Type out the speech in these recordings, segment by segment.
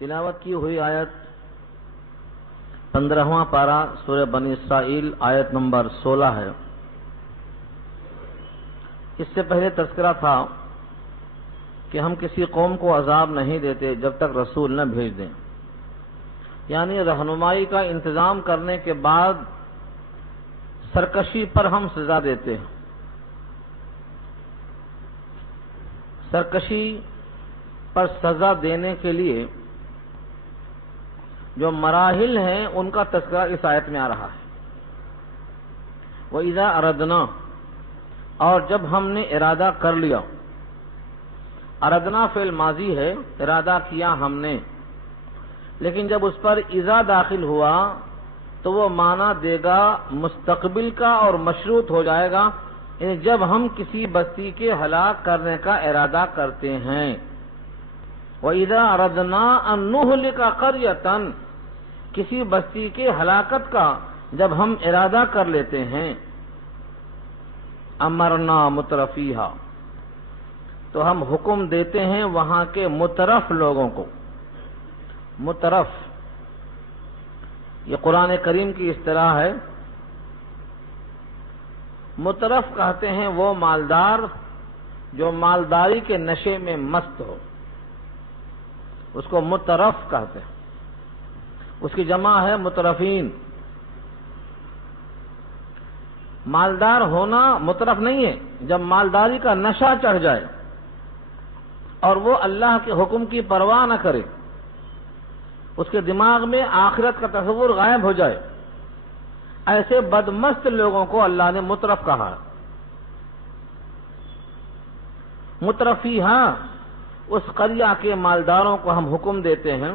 تلاوت کی ہوئی آیت 15واں پارہ سورہ بنی اسرائیل آیت نمبر 16 ہے۔ اس سے پہلے تذکرہ تھا کہ ہم کسی قوم کو عذاب نہیں دیتے جب تک رسول نہ بھیج دیں، یعنی رہنمائی کا انتظام کرنے کے بعد سرکشی پر ہم سزا دیتے ہیں۔ سرکشی پر سزا دینے کے لیے جو مراحل ہیں ان کا تذکرہ اس آیت میں آ رہا ہے۔ وَإِذَا أَرَدْنَا، اور جب ہم نے ارادہ کر لیا، اردنا فعل ماضی ہے، ارادہ کیا ہم نے، لیکن جب اس پر اذا داخل ہوا تو وہ معنی دے گا مستقبل کا اور مشروط ہو جائے گا، یعنی جب ہم کسی بستی کے ہلاک کرنے کا ارادہ کرتے ہیں۔ وَإِذَا أَرَدْنَا أَن نُهْلِكَ قَرْيَةً، کسی بستی کے ہلاکت کا جب ہم ارادہ کر لیتے ہیں، امرنا مترفیہا، تو ہم حکم دیتے ہیں وہاں کے مترف لوگوں کو۔ مترف یہ قرآن کریم کی اصطلاح ہے۔ مترف کہتے ہیں وہ مالدار جو مالداری کے نشے میں مست ہو، اس کو مترف کہتے ہیں۔ اس کی جمع ہے مترفین۔ مالدار ہونا مترف نہیں ہے، جب مالداری کا نشہ چڑھ جائے اور وہ اللہ کے حکم کی پرواہ نہ کرے، اس کے دماغ میں آخرت کا تصور غائب ہو جائے، ایسے بدمست لوگوں کو اللہ نے مترف کہا۔ مترفیہا، اس قریہ کے مالداروں کو ہم حکم دیتے ہیں،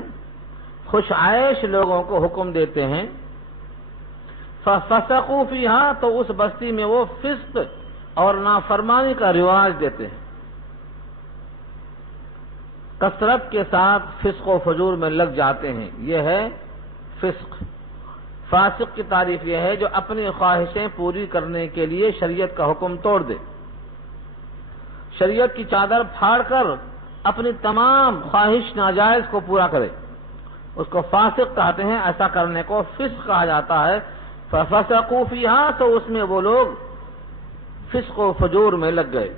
خوش عیش لوگوں کو حکم دیتے ہیں۔ فَفَسَقُوا فِيهَا، تو اس بستی میں وہ فسق اور نافرمانی کا رواج دیتے ہیں، کثرت کے ساتھ فسق و فجور میں لگ جاتے ہیں۔ یہ ہے فسق۔ فاسق کی تعریف یہ ہے جو اپنی خواہشیں پوری کرنے کے لیے شریعت کا حکم توڑ دے، شریعت کی چادر پھاڑ کر اپنی تمام خواہش ناجائز کو پورا کرے، اس کو فاسق کہتے ہیں۔ ایسا کرنے کو فسق کہا جاتا ہے۔ فَفَسَقُوا فِيهَا، تو اس میں وہ لوگ فسق و فجور میں لگ گئے۔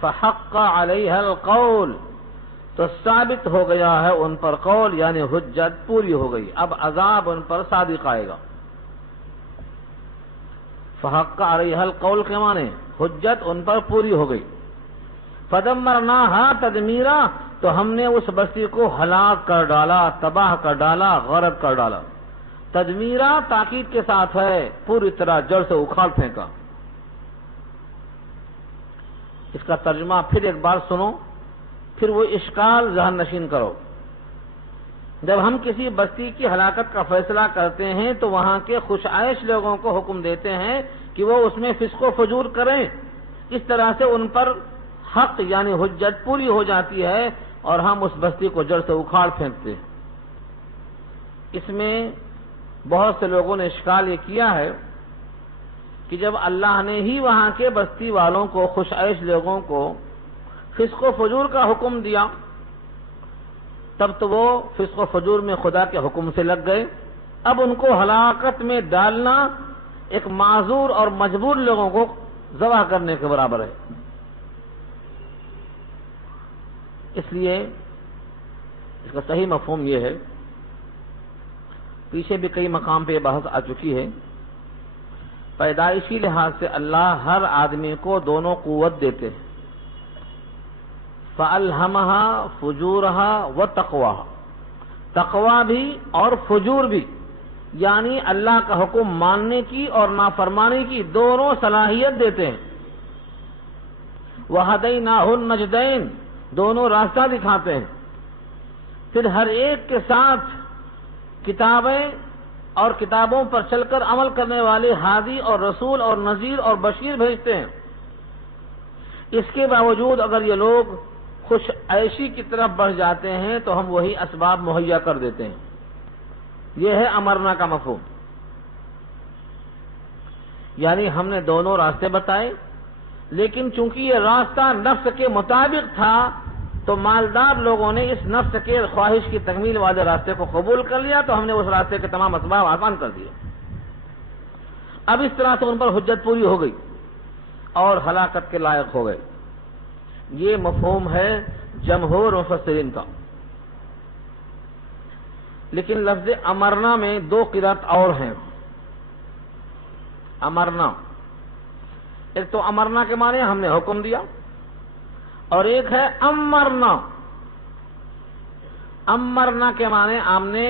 فَحَقَّ عَلَيْهَا الْقَوْلُ، تو ثابت ہو گیا ہے ان پر قول، یعنی حجت پوری ہو گئی، اب عذاب ان پر صادق آئے گا۔ فَحَقَّ عَلَيْهَا الْقَوْلُ کے معنی حجت ان پر پوری ہو گئی۔ فَدَمَّرْنَاهَا تَدْمِيرًا، تو ہم نے اس بستی کو ہلاک کر ڈالا، تباہ کر ڈالا، غرق کر ڈالا۔ تدمیرا تاکید کے ساتھ ہے، پوری طرح جڑ سے اکھاڑ پھینکا۔ اس کا ترجمہ پھر ایک بار سنو، پھر وہ اشکال ذہن نشین کرو۔ جب ہم کسی بستی کی ہلاکت کا فیصلہ کرتے ہیں تو وہاں کے خوش عیش لوگوں کو حکم دیتے ہیں کہ وہ اس میں فسق و فجور کریں، اس طرح سے ان پر حق یعنی حجت پوری ہو جاتی ہے اور ہم اس بستی کو جڑ سے اکھاڑ پھینکتے ہیں۔ اس میں بہت سے لوگوں نے اشکال یہ کیا ہے کہ جب اللہ نے ہی وہاں کے بستی والوں کو، خوش عیش لوگوں کو فسق و فجور کا حکم دیا، تب تو وہ فسق و فجور میں خدا کے حکم سے لگ گئے، اب ان کو ہلاکت میں ڈالنا ایک معذور اور مجبور لوگوں کو ذبح کرنے کے برابر ہے۔ اس لیے اس کا صحیح مفہوم یہ ہے، پیچھے بھی کئی مقام پہ یہ بحث آ چکی ہے، پیدائشی لحاظ سے اللہ ہر آدمی کو دونوں قوت دیتے ہیں، فَأَلْهَمَهَا فُجُورَهَا وَتَقْوَاهَا، تقوی بھی اور فجور بھی، یعنی اللہ کا حکم ماننے کی اور نافرمانی کی دونوں صلاحیت دیتے ہیں۔ وَهَدَيْنَاهُ النَّجْدَيْنِ، دونوں راستہ دکھاتے ہیں، پھر ہر ایک کے ساتھ کتابیں اور کتابوں پر چل کر عمل کرنے والے ہادی اور رسول اور نذیر اور بشیر بھیجتے ہیں۔ اس کے باوجود اگر یہ لوگ خوش عیشی کی طرف بڑھ جاتے ہیں تو ہم وہی اسباب مہیا کر دیتے ہیں۔ یہ ہے امرنا کا مفہوم، یعنی ہم نے دونوں راستے بتائے، لیکن چونکہ یہ راستہ نفس کے مطابق تھا تو مالدار لوگوں نے اس نفس کے خواہش کی تکمیل والے راستے کو قبول کر لیا تو ہم نے اس راستے کے تمام اسباب آسان کر دیے. اب اس طرح سے ان پر حجت پوری ہو گئی اور ہلاکت کے لائق ہو گئے. یہ مفہوم ہے جمہور مفسرین کا. لیکن لفظ امرنا میں دو قرات اور ہیں. امرنا، ایک تو امرنا کے معنی ہم نے حکم دیا، اور ایک ہے امرنا. امرنا کے معنی ہم نے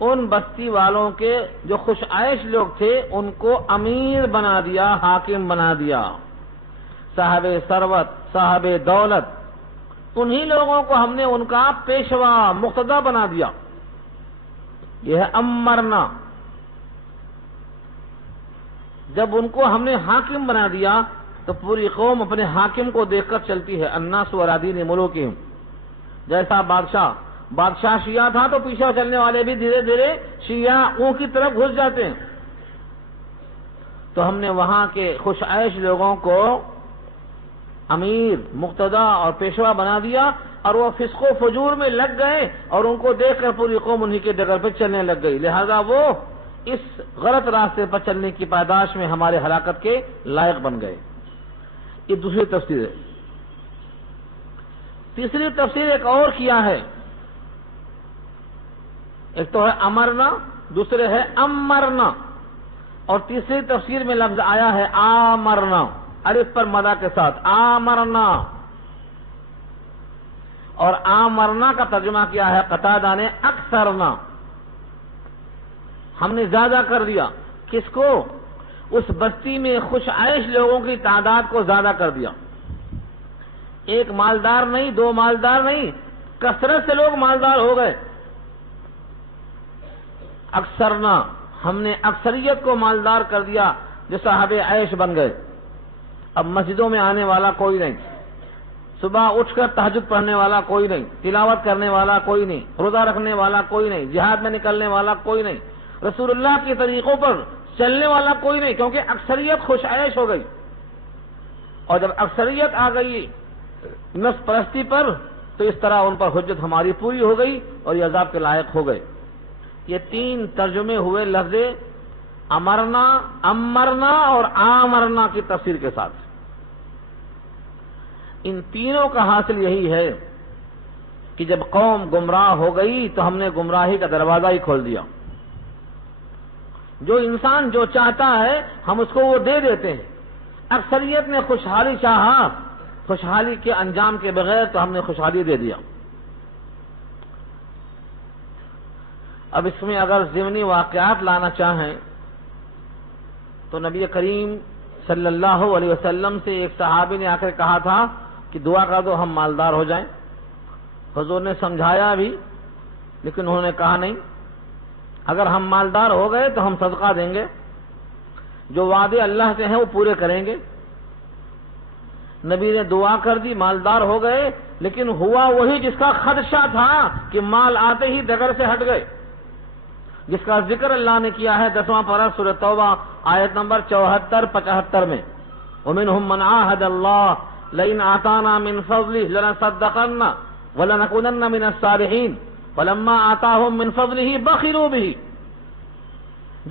ان بستی والوں کے جو خوش عیش لوگ تھے ان کو امیر بنا دیا، حاکم بنا دیا، صاحب ثروت، صاحب دولت. انہی لوگوں کو ہم نے ان کا پیشوا مقتدا بنا دیا. یہ ہے امرنا. جب ان کو ہم نے حاکم بنا دیا تو پوری قوم اپنے حاکم کو دیکھ کر چلتی ہے. الناس علی دین ملوکہم. جیسا بادشاہ شیعہ تھا تو پیچھے چلنے والے بھی دھیرے دھیرے شیعوں کی طرف گھس جاتے ہیں. تو ہم نے وہاں کے خوش عیش لوگوں کو امیر، مقتدا اور پیشوا بنا دیا، اور وہ فسق و فجور میں لگ گئے اور ان کو دیکھ کر پوری قوم انہی کے ڈگر پہ چلنے لگ گئی. لہذا وہ اس غلط راستے پر چلنے کی پاداش میں ہمارے ہلاکت کے لائق بن گئے. یہ دوسری تفسیر ہے. تیسری تفسیر ایک اور کیا ہے. ایک تو ہے امرنا، دوسرے ہے امرنا، اور تیسری تفسیر میں لفظ آیا ہے آمرنا، الف پر مدہ کے ساتھ، آمرنا. اور آمرنا کا ترجمہ کیا ہے قتادہ نے اکثرنا. ہم نے زیادہ کر دیا. کس کو؟ اس بستی میں خوش عیش لوگوں کی تعداد کو زیادہ کر دیا. ایک مالدار نہیں، دو مالدار نہیں، کثرت سے لوگ مالدار ہو گئے. اکثرنا، ہم نے اکثریت کو مالدار کر دیا جو صاحب عیش بن گئے. اب مسجدوں میں آنے والا کوئی نہیں، صبح اٹھ کر تہجد پڑھنے والا کوئی نہیں، تلاوت کرنے والا کوئی نہیں، روزہ رکھنے والا کوئی نہیں، جہاد میں نکلنے والا کوئی نہیں، رسول اللہ کے طریقوں پر چلنے والا کوئی نہیں، کیونکہ اکثریت خوش عیش ہو گئی. اور جب اکثریت آ گئی نفس پرستی پر تو اس طرح ان پر حجت ہماری پوری ہو گئی اور یہ عذاب کے لائق ہو گئے. یہ تین ترجمے ہوئے لفظ امرنا، امرنا اور آمرنا کی تفسیر کے ساتھ. ان تینوں کا حاصل یہی ہے کہ جب قوم گمراہ ہو گئی تو ہم نے گمراہی کا دروازہ ہی کھول دیا. جو انسان جو چاہتا ہے ہم اس کو وہ دے دیتے ہیں. اکثریت نے خوشحالی چاہا، خوشحالی کے انجام کے بغیر، تو ہم نے خوشحالی دے دیا. اب اس میں اگر ضمنی واقعات لانا چاہیں تو نبی کریم صلی اللہ علیہ وسلم سے ایک صحابی نے آ کر کہا تھا کہ دعا کر دو ہم مالدار ہو جائیں. حضور نے سمجھایا بھی، لیکن انہوں نے کہا نہیں، اگر ہم مالدار ہو گئے تو ہم صدقہ دیں گے، جو وعدے اللہ سے ہیں وہ پورے کریں گے. نبی نے دعا کر دی، مالدار ہو گئے، لیکن ہوا وہی جس کا خدشہ تھا کہ مال آتے ہی ڈگر سے ہٹ گئے، جس کا ذکر اللہ نے کیا ہے 10واں پارہ سورہ توبہ آیت نمبر 74-75 میں. وَمِنْهُمْ مَنْ عَاهَدَ اللَّهَ لَئِنْ آتَانَا مِنْ فَضْلِهِ لَنَصَدَّقَنَّ وَلَنَكُونَنَّ مِنَ الصَّالِحِينَ فَلَمَّا آتَاهُم مِنْ فَضْلِهِ بَخِلُوا بِهِ.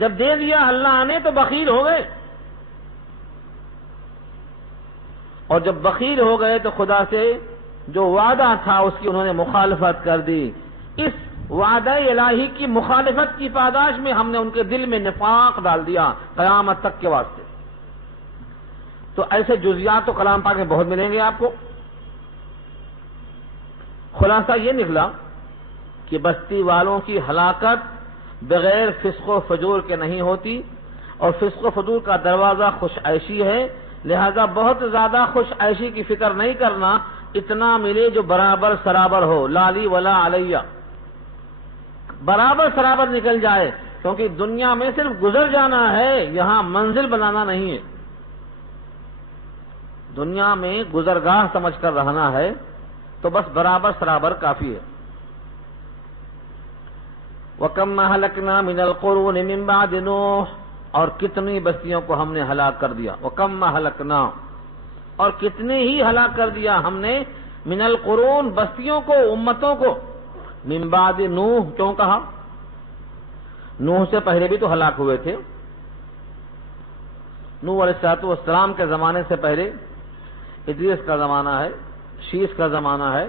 جب دے دیا اللہ نے تو بخیل ہو گئے، اور جب بخیل ہو گئے تو خدا سے جو وعدہ تھا اس کی انہوں نے مخالفت کر دی. اس وعدہ الہی کی مخالفت کی پاداش میں ہم نے ان کے دل میں نفاق ڈال دیا قیامت تک کے واسطے. تو ایسے جزیات تو کلام پاک میں بہت ملیں گے آپ کو. خلاصہ یہ نکلا کہ بستی والوں کی ہلاکت بغیر فسق و فجور کے نہیں ہوتی، اور فسق و فجور کا دروازہ خوش عیشی ہے. لہذا بہت زیادہ خوش عیشی کی فکر نہیں کرنا، اتنا ملے جو برابر سرابر ہو، لا لی ولا علیہ، برابر سرابر نکل جائے. کیونکہ دنیا میں صرف گزر جانا ہے، یہاں منزل بنانا نہیں ہے. دنیا میں گزرگاہ سمجھ کر رہنا ہے تو بس برابر سرابر کافی ہے. وَكَمْ أَهْلَكْنَا مِنَ الْقُرُونِ مِنْ بَعْدِ نُوحٍ، اور کتنی بستیوں کو ہم نے ہلاک کر دیا. وَكَمْ أَهْلَكْنَا، اور کتنے ہی ہلاک کر دیا ہم نے من القرون بستیوں کو، امتوں کو، من بعد نوح کیوں کہا؟ نوح سے پہلے بھی تو ہلاک ہوئے تھے. نوح علیہ السلام کے زمانے سے پہلے ادریس کا زمانہ ہے، شیس کا زمانہ ہے.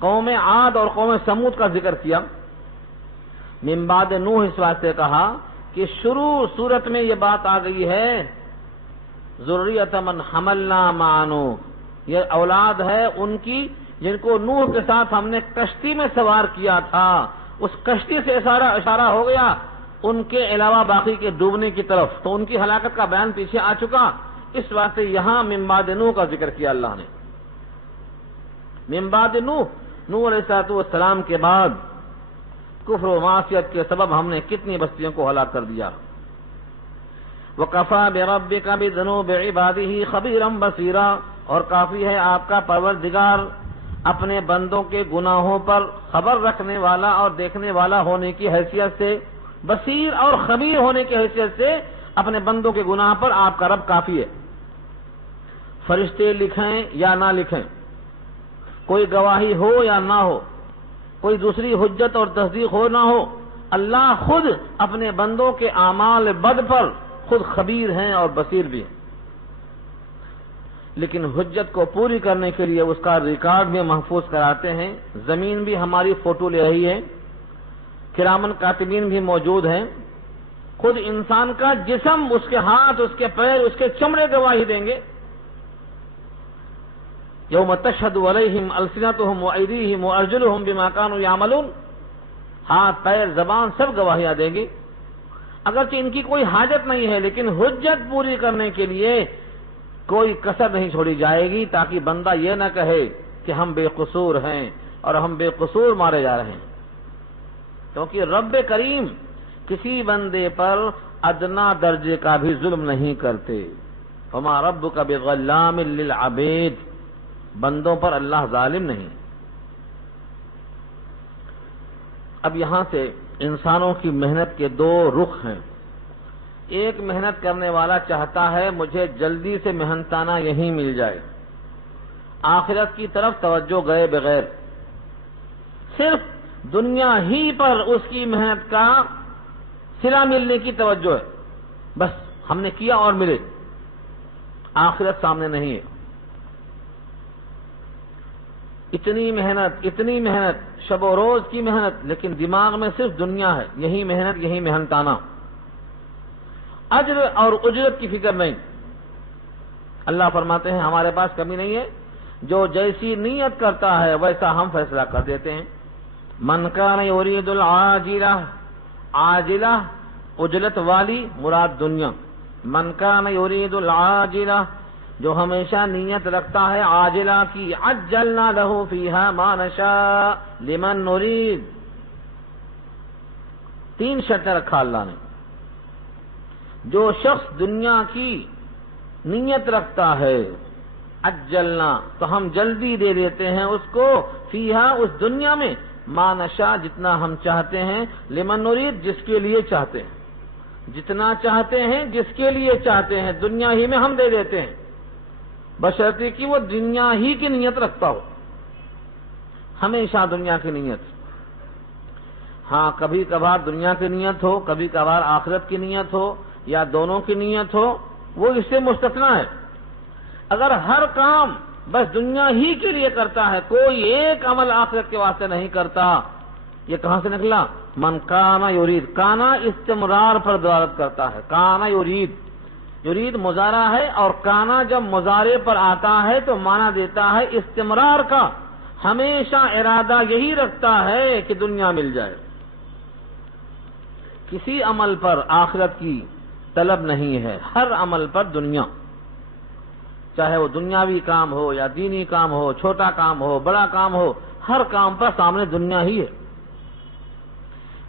قوم عاد اور قوم سمود کا ذکر کیا. من بعد نوح اس واسطے کہا کہ شروع صورت میں یہ بات آ گئی ہے ذریۃ من حملنا مع نوح، یہ اولاد ہے ان کی جن کو نوح کے ساتھ ہم نے کشتی میں سوار کیا تھا. اس کشتی سے اشارہ ہو گیا ان کے علاوہ باقی کے ڈوبنے کی طرف، تو ان کی ہلاکت کا بیان پیچھے آ چکا. اس واسطے یہاں من بعد نوح کا ذکر کیا اللہ نے. من بعد نوح علیہ السلام کے بعد کفر و معصیت کے سبب ہم نے کتنی بستیوں کو ہلاک کر دیا. وَكَفَى بِرَبِّكَ بِذُنُوبِ عِبَادِهِ خَبِيرًا بَصِيرًا، اور کافی ہے آپ کا پروردگار اپنے بندوں کے گناہوں پر خبر رکھنے والا اور دیکھنے والا ہونے کی حیثیت سے، بصیر اور خبیر ہونے کی حیثیت سے اپنے بندوں کے گناہ پر آپ کا رب کافی ہے. فرشتے لکھیں یا نہ لکھیں، کوئی گواہی ہو یا نہ ہو، کوئی دوسری حجت اور تصدیق ہو نہ ہو، اللہ خود اپنے بندوں کے اعمال بد پر خود خبیر ہیں اور بصیر بھی ہیں. لیکن حجت کو پوری کرنے کے لیے اس کا ریکارڈ بھی محفوظ کراتے ہیں. زمین بھی ہماری فوٹو لے رہی ہے، کرامن کاتبین بھی موجود ہیں. خود انسان کا جسم، اس کے ہاتھ، اس کے پیر، اس کے چمڑے گواہی دیں گے. یوم تشہد علیہم السنتہم وایدیہم وارجلہم بما کانوا یعملون، ہاتھ، پیر، زبان سب گواہیاں دیں گی. اگرچہ ان کی کوئی حاجت نہیں ہے، لیکن حجت پوری کرنے کے لیے کوئی کسر نہیں چھوڑی جائے گی، تاکہ بندہ یہ نہ کہے کہ ہم بے قصور ہیں اور ہم بے قصور مارے جا رہے ہیں. کیونکہ رب کریم کسی بندے پر ادنا درجے کا بھی ظلم نہیں کرتے. وما ربک بظلام للعبید، بندوں پر اللہ ظالم نہیں. اب یہاں سے انسانوں کی محنت کے دو رخ ہیں. ایک محنت کرنے والا چاہتا ہے مجھے جلدی سے محنتانہ یہیں مل جائے، آخرت کی طرف توجہ گئے بغیر صرف دنیا ہی پر اس کی محنت کا صلہ ملنے کی توجہ ہے. بس ہم نے کیا اور ملے، آخرت سامنے نہیں ہے. اتنی محنت شب و روز کی محنت، لیکن دماغ میں صرف دنیا ہے، یہی محنت، یہی محنتانہ. اجر اور اجرت کی فکر نہیں. اللہ فرماتے ہیں ہمارے پاس کمی نہیں ہے، جو جیسی نیت کرتا ہے ویسا ہم فیصلہ کر دیتے ہیں. من کان یرید العاجلہ، عاجلہ اجلت والی مراد دنیا. من کان یرید العاجلہ، جو ہمیشہ نیت رکھتا ہے عاجلہ کی، عجلنا لہ فیہا ما نشاء لمن نرید. 3 شرطیں رکھا اللہ نے. جو شخص دنیا کی نیت رکھتا ہے عجلنا، تو ہم جلدی دے دیتے ہیں اس کو، فیہا اس دنیا میں، ما نشاء جتنا ہم چاہتے ہیں، لمن نرید جس کے لیے چاہتے ہیں، جتنا چاہتے ہیں جس کے لیے چاہتے ہیں دنیا ہی میں ہم دے دیتے ہیں، بشرطے کہ وہ دنیا ہی کی نیت رکھتا ہو، ہمیشہ دنیا کی نیت. ہاں کبھی کبھار دنیا کی نیت ہو، کبھی کبھار آخرت کی نیت ہو، یا دونوں کی نیت ہو، وہ اس سے مستثنا ہے. اگر ہر کام بس دنیا ہی کے لیے کرتا ہے، کوئی ایک عمل آخرت کے واسطے نہیں کرتا، یہ کہاں سے نکلا؟ من کانا یرید، کانا استمرار پر دلالت کرتا ہے. کانا یرید مضارع ہے، اور کانا جب مضارع پر آتا ہے تو معنی دیتا ہے استمرار کا. ہمیشہ ارادہ یہی رکھتا ہے کہ دنیا مل جائے. کسی عمل پر آخرت کی طلب نہیں ہے، ہر عمل پر دنیا، چاہے وہ دنیاوی کام ہو یا دینی کام ہو، چھوٹا کام ہو، بڑا کام ہو، ہر کام پر سامنے دنیا ہی ہے.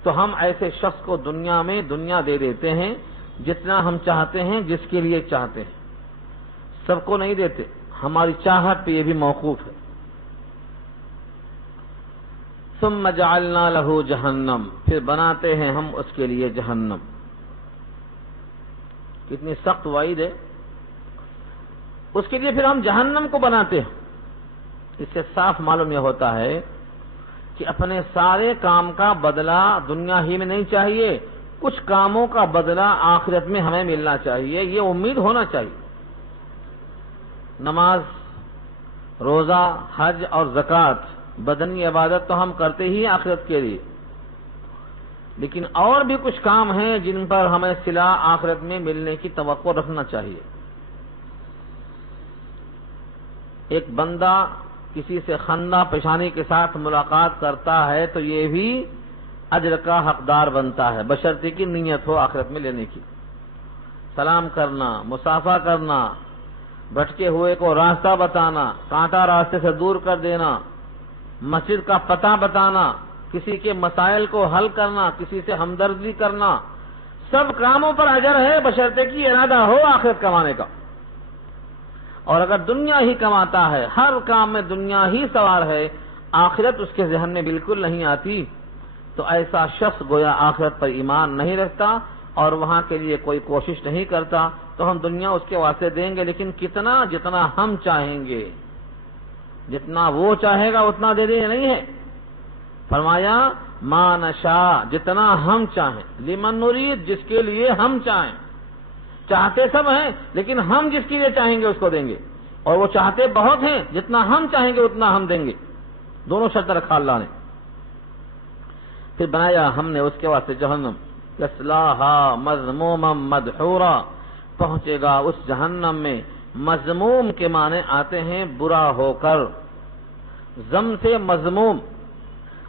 تو ہم ایسے شخص کو دنیا میں دنیا دے دیتے ہیں جتنا ہم چاہتے ہیں، جس کے لیے چاہتے ہیں. سب کو نہیں دیتے، ہماری چاہت پہ یہ بھی موقوف ہے. ثم جعلنا له جہنم، پھر بناتے ہیں ہم اس کے لیے جہنم. کتنی سخت وعید ہے. اس کے لیے پھر ہم جہنم کو بناتے ہیں۔ اس سے صاف معلوم یہ ہوتا ہے کہ اپنے سارے کام کا بدلہ دنیا ہی میں نہیں چاہیے، کچھ کاموں کا بدلہ آخرت میں ہمیں ملنا چاہیے، یہ امید ہونا چاہیے۔ نماز، روزہ، حج اور زکوٰۃ بدنی عبادت تو ہم کرتے ہی آخرت کے لیے، لیکن اور بھی کچھ کام ہیں جن پر ہمیں صلہ آخرت میں ملنے کی توقع رکھنا چاہیے۔ ایک بندہ کسی سے خندہ پیشانی کے ساتھ ملاقات کرتا ہے تو یہ بھی اجر کا حقدار بنتا ہے، بشرطے کی نیت ہو آخرت میں لینے کی۔ سلام کرنا، مصافحہ کرنا، بھٹکے ہوئے کو راستہ بتانا، کانٹا راستے سے دور کر دینا، مسجد کا پتہ بتانا، کسی کے مسائل کو حل کرنا، کسی سے ہمدردی کرنا، سب کاموں پر اجر ہے بشرطے کی ارادہ ہو آخرت کمانے کا۔ اور اگر دنیا ہی کماتا ہے، ہر کام میں دنیا ہی سوار ہے، آخرت اس کے ذہن میں بالکل نہیں آتی، تو ایسا شخص گویا آخرت پر ایمان نہیں رکھتا اور وہاں کے لیے کوئی کوشش نہیں کرتا۔ تو ہم دنیا اس کے واسطے دیں گے، لیکن کتنا؟ جتنا ہم چاہیں گے، جتنا وہ چاہے گا اتنا دے دیں، نہیں ہے۔ فرمایا ما نشاء، جتنا ہم چاہیں، لمن نرید، جس کے لیے ہم چاہیں۔ چاہتے سب ہیں لیکن ہم جس کے لیے چاہیں گے اس کو دیں گے، اور وہ چاہتے بہت ہیں، جتنا ہم چاہیں گے اتنا ہم دیں گے۔ دونوں شرط رکھا اللہ نے۔ پھر بنایا ہم نے اس کے واسطے جہنم، یصلاھا مذموما مدحورا، پہنچے گا اس جہنم میں۔ مذموم کے معنی آتے ہیں برا ہو کر، ضم سے مذموم،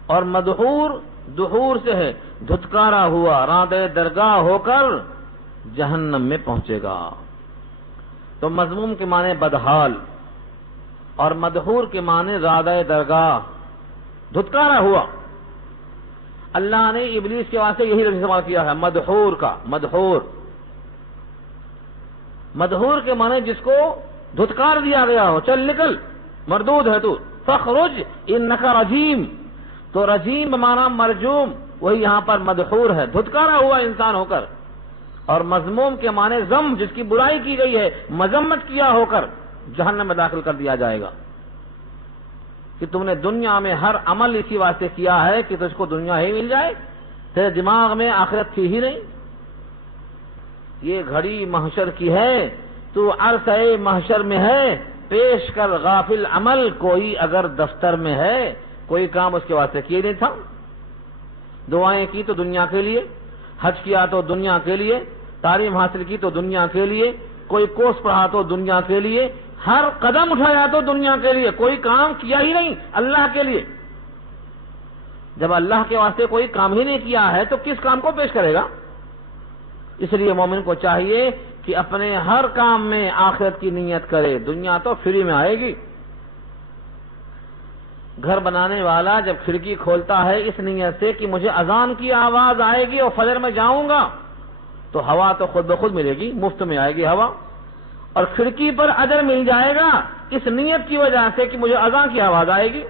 اور مدحور دحور سے ہے دھتکارا ہوا، رادے درگاہ ہو کر جہنم میں پہنچے گا۔ تو مذموم کے معنی بدحال اور مدحور کے معنی رادے درگاہ، دھتکارا ہوا۔ اللہ نے ابلیس کے واسطے یہی لفظ استعمال کیا ہے، مدحور کا۔ مدحور کے معنی جس کو دھتکار دیا گیا ہو، چل نکل، مردود ہے تو، فخرج انک رجیم، تو رجیم بمعنی مرجوم، وہی یہاں پر مدحور ہے، دھتکارا ہوا انسان ہو کر۔ اور مذموم کے معنی ذم، جس کی برائی کی گئی ہے، مذمت کیا ہو کر جہنم میں داخل کر دیا جائے گا۔ کہ تم نے دنیا میں ہر عمل اسی واسطے کیا ہے کہ تجھ کو دنیا ہی مل جائے، تیرے دماغ میں آخرت تھی ہی نہیں۔ یہ گھڑی محشر کی ہے، تو عرصہ محشر میں ہے، پیش کر غافل عمل کوئی اگر دفتر میں ہے، کوئی کام اس کے واسطے کیے نہیں تھا۔ دعائیں کی تو دنیا کے لیے، حج کیا تو دنیا کے لیے، تعلیم حاصل کی تو دنیا کے لیے، کوئی کورس پڑھا تو دنیا کے لیے، ہر قدم اٹھایا تو دنیا کے لیے، کوئی کام کیا ہی نہیں اللہ کے لیے۔ جب اللہ کے واسطے کوئی کام ہی نہیں کیا ہے تو کس کام کو پیش کرے گا؟ اس لیے مومن کو چاہیے کہ اپنے ہر کام میں آخرت کی نیت کرے، دنیا تو فری میں آئے گی۔ گھر بنانے والا جب کھڑکی کھولتا ہے اس نیت سے کہ مجھے اذان کی آواز آئے گی اور فجر میں جاؤں گا، تو ہوا تو خود بخود ملے گی، مفت میں آئے گی ہوا، اور کھڑکی پر اجر مل جائے گا اس نیت کی وجہ سے کہ مجھے اذان کی آواز آئے گی۔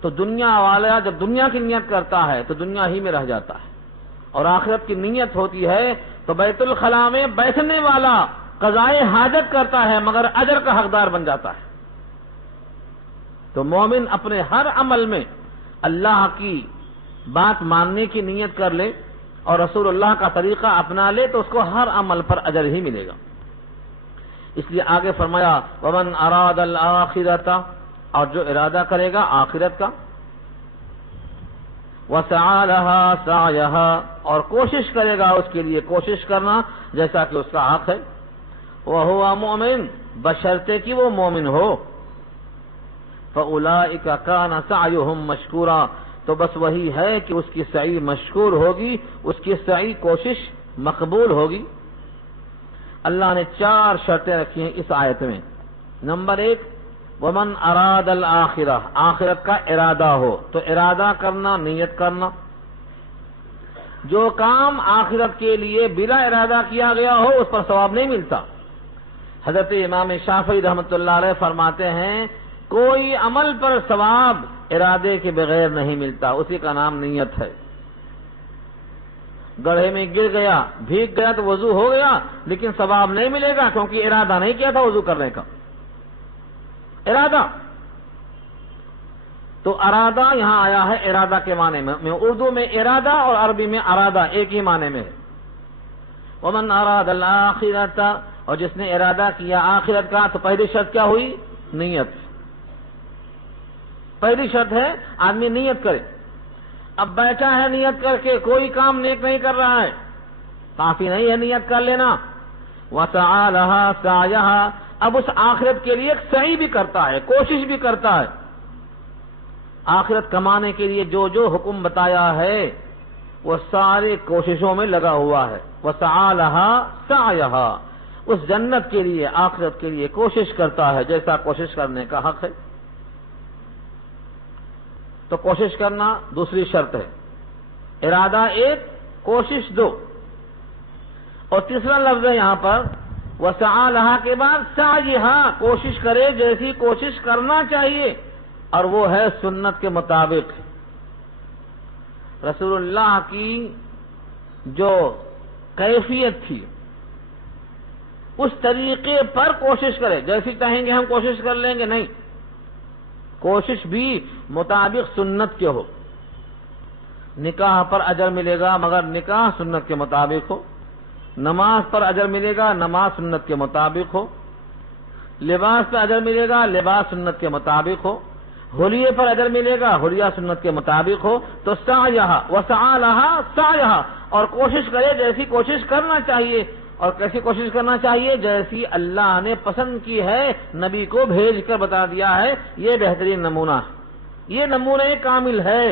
تو دنیا والا جب دنیا کی نیت کرتا ہے تو دنیا ہی میں رہ جاتا ہے، اور آخرت کی نیت ہوتی ہے تو بیت الخلاء میں بیٹھنے والا قضائے حاجت کرتا ہے مگر اجر کا حقدار بن جاتا ہے۔ تو مومن اپنے ہر عمل میں اللہ کی بات ماننے کی نیت کر لے اور رسول اللہ کا طریقہ اپنا لے تو اس کو ہر عمل پر اجر ہی ملے گا۔ اس لیے آگے فرمایا ومن اراد الآخرۃ، اور جو ارادہ کرے گا آخرت کا، وسعى لها سعيها، اور کوشش کرے گا اس کے لیے کوشش کرنا جیسا کہ اس کا حق ہے، وهو مؤمن، بشرطے کہ وہ مومن ہو، فاولئک کان سعیهم مشکورا، تو بس وہی ہے کہ اس کی سعی مشکور ہوگی، اس کی سعی کوشش مقبول ہوگی۔ اللہ نے 4 شرطیں رکھی ہیں اس آیت میں۔ نمبر 1، ومن اراد الآخرہ، آخرت کا ارادہ ہو، تو ارادہ کرنا، نیت کرنا۔ جو کام آخرت کے لیے بلا ارادہ کیا گیا ہو اس پر ثواب نہیں ملتا۔ حضرت امام شافعی رحمۃ اللہ علیہ فرماتے ہیں کوئی عمل پر ثواب ارادے کے بغیر نہیں ملتا، اسی کا نام نیت ہے۔ گڑھے میں گر گیا، بھیگ گیا تو وضو ہو گیا، لیکن ثواب نہیں ملے گا کیونکہ ارادہ نہیں کیا تھا وضو کرنے کا۔ ارادہ تو ارادہ یہاں آیا ہے ارادہ کے معنی میں، اردو میں ارادہ اور عربی میں ارادہ ایک ہی معنی میں ہے۔ ومن اراد الاخرۃ، اور جس نے ارادہ کیا آخرت کا، تو پہلی شرط کیا ہوئی؟ نیت۔ پہلی شرط ہے آدمی نیت کرے۔ اب بیٹھا ہے نیت کر کے، کوئی کام نیک نہیں کر رہا ہے، کافی نہیں ہے نیت کر لینا۔ وسعى لها سعيها، اب اس آخرت کے لیے ایک سعی بھی کرتا ہے، کوشش بھی کرتا ہے۔ آخرت کمانے کے لیے جو جو حکم بتایا ہے وہ سارے کوششوں میں لگا ہوا ہے۔ وسعى لها سعيها، اس جنت کے لیے، آخرت کے لیے کوشش کرتا ہے جیسا کوشش کرنے کا حق ہے۔ تو کوشش کرنا دوسری شرط ہے، ارادہ ایک، کوشش دو۔ اور تیسرا لفظ ہے یہاں پر وسعى لها کے بعد سعيها، کوشش کرے جیسی کوشش کرنا چاہیے، اور وہ ہے سنت کے مطابق۔ رسول اللہ کی جو کیفیت تھی اس طریقے پر کوشش کرے، جیسی چاہیں گے ہم کوشش کر لیں گے، نہیں، کوشش بھی مطابق سنت کے ہو۔ نکاح پر اجر ملے گا مگر نکاح سنت کے مطابق ہو، نماز پر اجر ملے گا نماز سنت کے مطابق ہو، لباس پر اجر ملے گا لباس سنت کے مطابق ہو، حلیے پر اجر ملے گا حلیہ سنت کے مطابق ہو۔ تو سعیہا وسعى لها سعیہا، اور کوشش کرے جیسی کوشش کرنا چاہیے، اور کیسی کوشش کرنا چاہیے؟ جیسی اللہ نے پسند کی ہے، نبی کو بھیج کر بتا دیا ہے، یہ بہترین نمونہ ہے، یہ نمونہ کامل ہے۔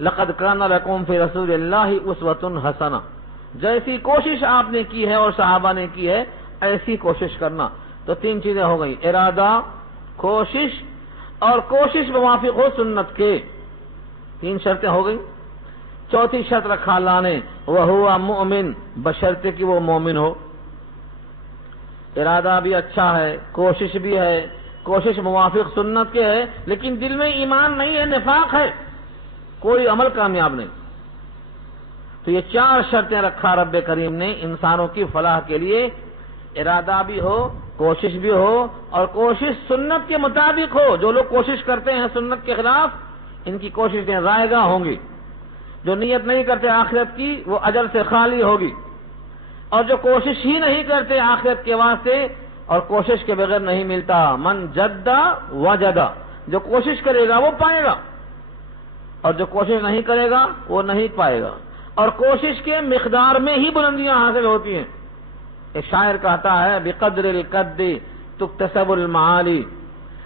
لقد کان لکم فی رسول اللہ اسوۃ حسنہ، جیسی کوشش آپ نے کی ہے اور صحابہ نے کی ہے ایسی کوشش کرنا۔ تو تین چیزیں ہو گئی، ارادہ، کوشش، اور کوشش موافق ہو سنت کے، تین شرطیں ہو گئی۔ چوتھی شرط رکھا اللہ نے، وہو مؤمن، بشرطے کہ وہ مومن ہو۔ ارادہ بھی اچھا ہے، کوشش بھی ہے، کوشش موافق سنت کے ہے، لیکن دل میں ایمان نہیں ہے، نفاق ہے، کوئی عمل کامیاب نہیں۔ تو یہ چار شرطیں رکھا رب کریم نے انسانوں کی فلاح کے لیے، ارادہ بھی ہو، کوشش بھی ہو، اور کوشش سنت کے مطابق ہو۔ جو لوگ کوشش کرتے ہیں سنت کے خلاف، ان کی کوششیں ضائع ہوں گی۔ جو نیت نہیں کرتے آخرت کی وہ اجر سے خالی ہوگی، اور جو کوشش ہی نہیں کرتے آخرت کے واسطے، اور کوشش کے بغیر نہیں ملتا۔ من جد وجد، جو کوشش کرے گا وہ پائے گا، اور جو کوشش نہیں کرے گا وہ نہیں پائے گا۔ اور کوشش کے مقدار میں ہی بلندیاں حاصل ہوتی ہیں۔ ایک شاعر کہتا ہے بقدر القد تکتسب المعالی،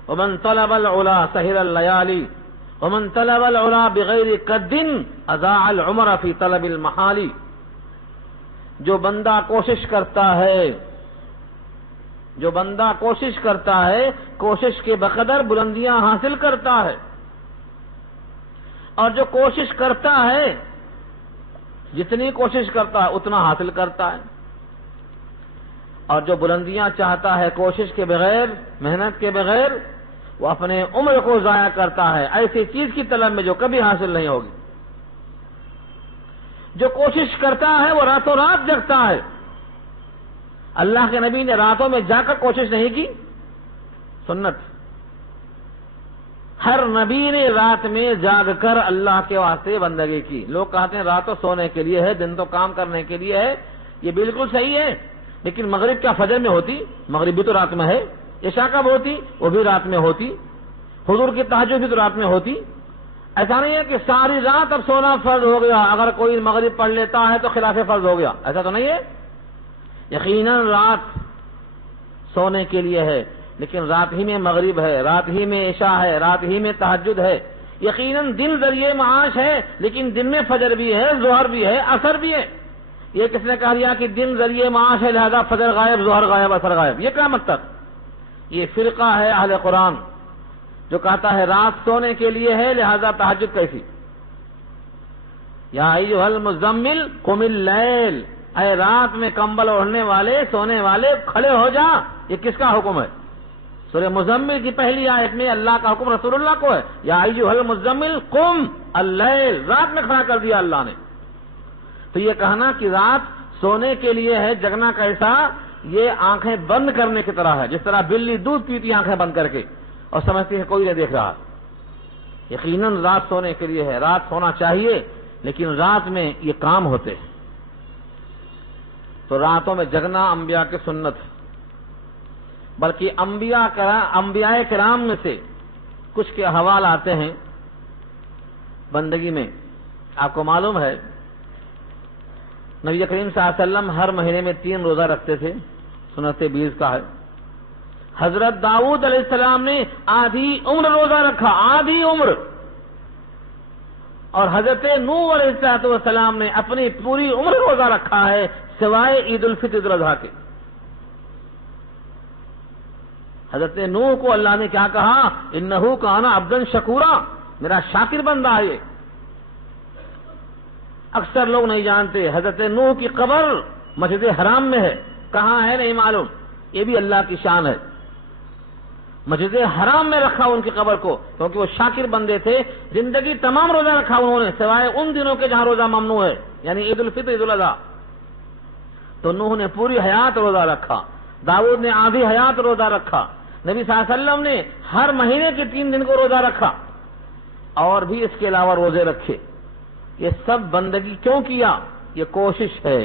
ومن طلب العلا سہر اللیالی، ومن طلب العلا بغیر قد اضاع العمر فی طلب المحالی۔ جو بندہ کوشش کرتا ہے، جو بندہ کوشش کرتا ہے، کوشش کے بقدر بلندیاں حاصل کرتا ہے، اور جو کوشش کرتا ہے جتنی کوشش کرتا ہے اتنا حاصل کرتا ہے، اور جو بلندیاں چاہتا ہے کوشش کے بغیر، محنت کے بغیر، وہ اپنے عمر کو ضائع کرتا ہے ایسی چیز کی طلب میں جو کبھی حاصل نہیں ہوگی۔ جو کوشش کرتا ہے وہ راتوں رات جگتا ہے۔ اللہ کے نبی نے راتوں میں جا کر کوشش نہیں کی، سنت۔ ہر نبی نے رات میں جاگ کر اللہ کے واسطے بندگی کی۔ لوگ کہتے ہیں رات تو سونے کے لیے ہے، دن تو کام کرنے کے لیے ہے، یہ بالکل صحیح ہے، لیکن مغرب کیا فجر میں ہوتی؟ مغرب بھی تو رات میں ہے۔ عشاء کب ہوتی؟ وہ بھی رات میں ہوتی۔ حضور کی تہجد بھی تو رات میں ہوتی۔ ایسا نہیں ہے کہ ساری رات اب سونا فرض ہو گیا، اگر کوئی مغرب پڑھ لیتا ہے تو خلاف فرض ہو گیا، ایسا تو نہیں ہے۔ یقیناً رات سونے کے لیے ہے، لیکن رات ہی میں مغرب ہے، رات ہی میں عشاء ہے، رات ہی میں تہجد ہے۔ یقیناً دن ذریعے معاش ہے، لیکن دن میں فجر بھی ہے، ظہر بھی ہے، عصر بھی ہے۔ یہ کس نے کہا دیا کہ دن ذریعے معاش ہے لہذا فجر غائب، ظہر غائب، عصر غائب؟ یہ کیا مطلب؟ یہ فرقہ ہے اہل قرآن جو کہتا ہے رات سونے کے لیے ہے لہذا تہجد کیسی؟ یا ایھا المزمل قم اللیل، اے رات میں کمبل اوڑھنے والے، سونے والے، کھڑے ہو جا۔ یہ کس کا حکم ہے؟ سورہ مزمل کی پہلی آیت میں اللہ کا حکم رسول اللہ کو ہے، یا ایھا المزمل قم اللیل، رات میں کھڑا کر دیا اللہ نے۔ تو یہ کہنا کہ رات سونے کے لیے ہے، جگنا کیسا؟ یہ آنکھیں بند کرنے کی طرح ہے، جس طرح بلی دودھ پیتی آنکھیں بند کر کے اور سمجھتی ہے کوئی نہیں دیکھ رہا۔ یقیناً رات سونے کے لیے ہے، رات سونا چاہیے، لیکن رات میں یہ کام ہوتے ہیں۔ تو راتوں میں جگنا انبیاء کی سنت ہے، بلکہ انبیاء کرام میں سے کچھ کے احوال آتے ہیں بندگی میں۔ آپ کو معلوم ہے نبی کریم صلی اللہ علیہ وسلم ہر مہینے میں 3 روزہ رکھتے تھے، سنت 20 کا ہے۔ حضرت داؤد علیہ السلام نے آدھی عمر روزہ رکھا، آدھی عمر، اور حضرت نوح علیہ السلام نے اپنی پوری عمر روزہ رکھا ہے سوائے عید الفطر عید الاضحیٰ کے۔ حضرت نوح کو اللہ نے کیا کہا؟ انہو کان عبدا شکورا، میرا شاکر بندہ ہے یہ۔ اکثر لوگ نہیں جانتے حضرت نوح کی قبر مسجد حرام میں ہے، کہاں ہے نہیں معلوم، یہ بھی اللہ کی شان ہے۔ مسجد حرام میں رکھا ان کی قبر کو، کیونکہ وہ شاکر بندے تھے، زندگی تمام روزہ رکھا انہوں نے سوائے ان دنوں کے جہاں روزہ ممنوع ہے، یعنی عید الفطر عید الاضحیٰ۔ تو نوح نے پوری حیات روزہ رکھا، داؤد نے آدھی حیات روزہ رکھا، نبی صلی اللہ علیہ وسلم نے ہر مہینے کے 3 دن کو روزہ رکھا، اور بھی اس کے علاوہ روزے رکھے۔ یہ سب بندگی کیوں کیا؟ یہ کوشش ہے،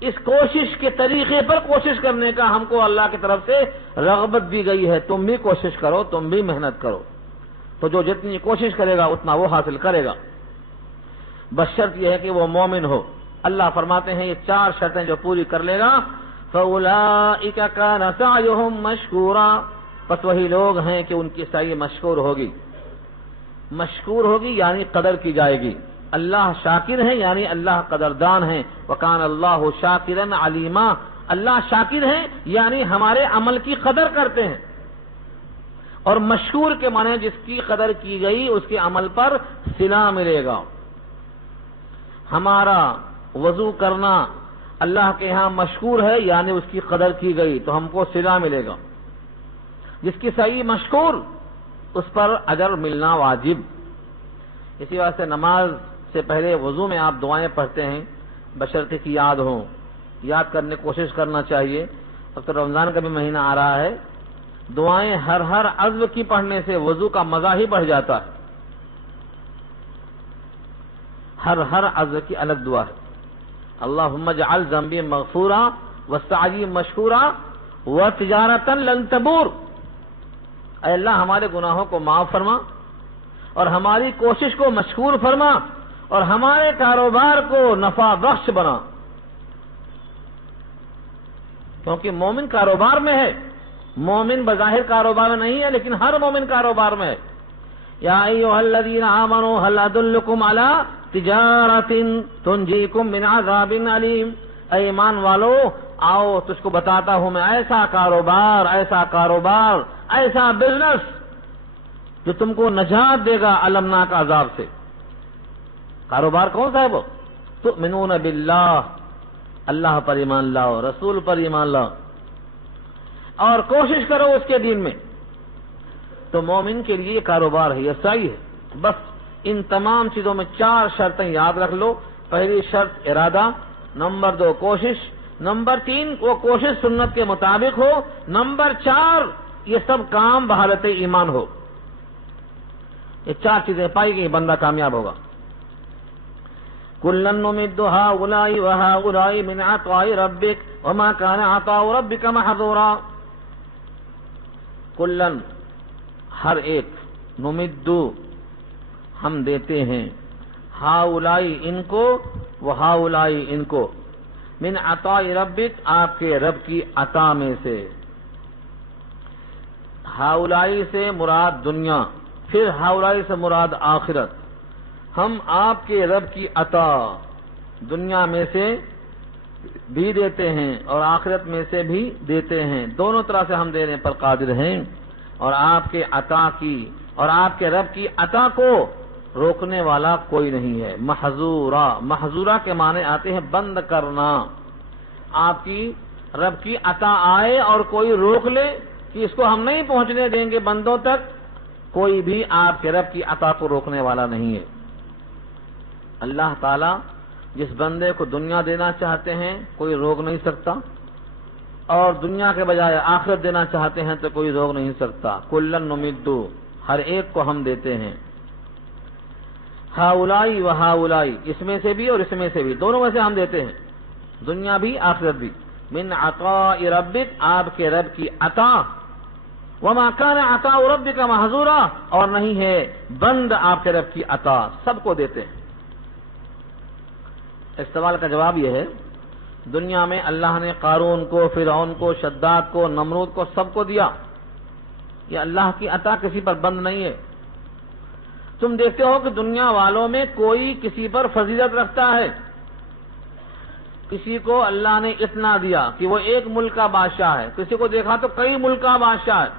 اس کوشش کے طریقے پر کوشش کرنے کا ہم کو اللہ کی طرف سے رغبت دی گئی ہے، تم بھی کوشش کرو، تم بھی محنت کرو۔ تو جو جتنی کوشش کرے گا اتنا وہ حاصل کرے گا، بشرط یہ ہے کہ وہ مومن ہو۔ اللہ فرماتے ہیں یہ 4 شرطیں جو پوری کر لے گا فَأُولَٰئِكَ كَانَ سَعْيُهُم مَّشْكُورًا، بس وہی لوگ ہیں کہ ان کی سعی مشکور ہوگی۔ مشکور ہوگی یعنی قدر کی جائے گی۔ اللہ شاکر ہیں یعنی اللہ قدردان ہیں۔ وَكَانَ اللَّهُ شَاكِرًا عَلِيمًا، اللہ شاکر ہیں یعنی ہمارے عمل کی قدر کرتے ہیں۔ اور مشکور کے معنی جس کی قدر کی گئی اس کے عمل پر صلہ ملے گا۔ ہمارا وضو کرنا اللہ کے ہاں مشکور ہے یعنی اس کی قدر کی گئی تو ہم کو صلہ ملے گا۔ جس کی صحیح مشکور اس پر اجر ملنا واجب۔ اسی واسطے نماز سے پہلے وضو میں آپ دعائیں پڑھتے ہیں، بشرطے کی یاد ہوں، یاد کرنے کی کوشش کرنا چاہیے۔ اب تو رمضان کا بھی مہینہ آ رہا ہے، دعائیں ہر عضو کی پڑھنے سے وضو کا مزہ ہی بڑھ جاتا ہے۔ ہر عضو کی الگ دعا ہے۔ اللہم اجعل ذنبی مغفورا وسعی مشکورا وتجارتا لن تبور، اے اللہ ہمارے گناہوں کو معاف فرما اور ہماری کوشش کو مشکور فرما اور ہمارے کاروبار کو نفع بخش بنا، کیونکہ مومن کاروبار میں ہے، مومن بظاہر کاروبار میں نہیں ہے لیکن ہر مومن کاروبار میں ہے۔ یا ایھا الذین آمنوا هل ادلکم علی تجارت تنجیکم من عذاب علیم، اے ایمان والو آؤ تجھ کو بتاتا ہوں میں ایسا کاروبار ایسا بزنس جو تم کو نجات دے گا المناک عذاب سے۔ کاروبار کون سا ہے وہ؟ تؤمنون باللہ، اللہ پر ایمان لاؤ، رسول پر ایمان لاؤ اور کوشش کرو اس کے دین میں۔ تو مومن کے لیے یہ کاروبار ہے، یہ صحیح ہے۔ بس ان تمام چیزوں میں 4 شرطیں یاد رکھ لو۔ پہلی شرط ارادہ، نمبر 2 کوشش، نمبر 3 وہ کوشش سنت کے مطابق ہو، نمبر 4 یہ سب کام بحالت ایمان ہو۔ یہ 4 چیزیں پائی گئی بندہ کامیاب ہوگا۔ کُلًّا نُمِدُّ هَٰؤُلَاءِ وَهَٰؤُلَاءِ مِنْ عَطَاءِ رَبِّكَ وَمَا كَانَ عَطَاءُ رَبِّكَ مَحْظُورًا۔ کُلًّا ہر ایک، نُمِدُّ ہم دیتے ہیں، ہَٰؤُلَاءِ ان کو، وَهَٰؤُلَاءِ ان کو، من عطاء ربک آپ کے رب کی عطا میں سے۔ ہاؤلائی سے مراد دنیا، پھر ہاؤلائی سے مراد آخرت۔ ہم آپ کے رب کی عطا دنیا میں سے بھی دیتے ہیں اور آخرت میں سے بھی دیتے ہیں، دونوں طرح سے ہم دینے پر قادر ہیں۔ اور آپ کے عطا کی اور آپ کے رب کی عطا کو روکنے والا کوئی نہیں ہے۔ محظورا، محظورا کے معنی آتے ہیں بند کرنا۔ آپ کی رب کی عطا آئے اور کوئی روک لے کہ اس کو ہم نہیں پہنچنے دیں گے بندوں تک، کوئی بھی آپ کے رب کی عطا کو روکنے والا نہیں ہے۔ اللہ تعالی جس بندے کو دنیا دینا چاہتے ہیں کوئی روک نہیں سکتا، اور دنیا کے بجائے آخرت دینا چاہتے ہیں تو کوئی روک نہیں سکتا۔ کلن نمدو، ہر ایک کو ہم دیتے ہیں، ہاؤلائی و ہاؤلائی، اس میں سے بھی اور اس میں سے بھی، دونوں میں سے ہم دیتے ہیں، دنیا بھی آخرت بھی۔ من عطاء ربک، آپ کے رب کی عطا، وما کان عطاء ربک محظورا، اور نہیں ہے بند آپ کے رب کی عطا، سب کو دیتے ہیں۔ اس سوال کا جواب یہ ہے، دنیا میں اللہ نے قارون کو، فرعون کو، شداد کو، نمرود کو، سب کو دیا، یہ اللہ کی عطا کسی پر بند نہیں ہے۔ تم دیکھتے ہو کہ دنیا والوں میں کوئی کسی پر فضیلت رکھتا ہے، کسی کو اللہ نے اتنا دیا کہ وہ ایک ملک کا بادشاہ ہے، کسی کو دیکھا تو کئی ملک کا بادشاہ ہے،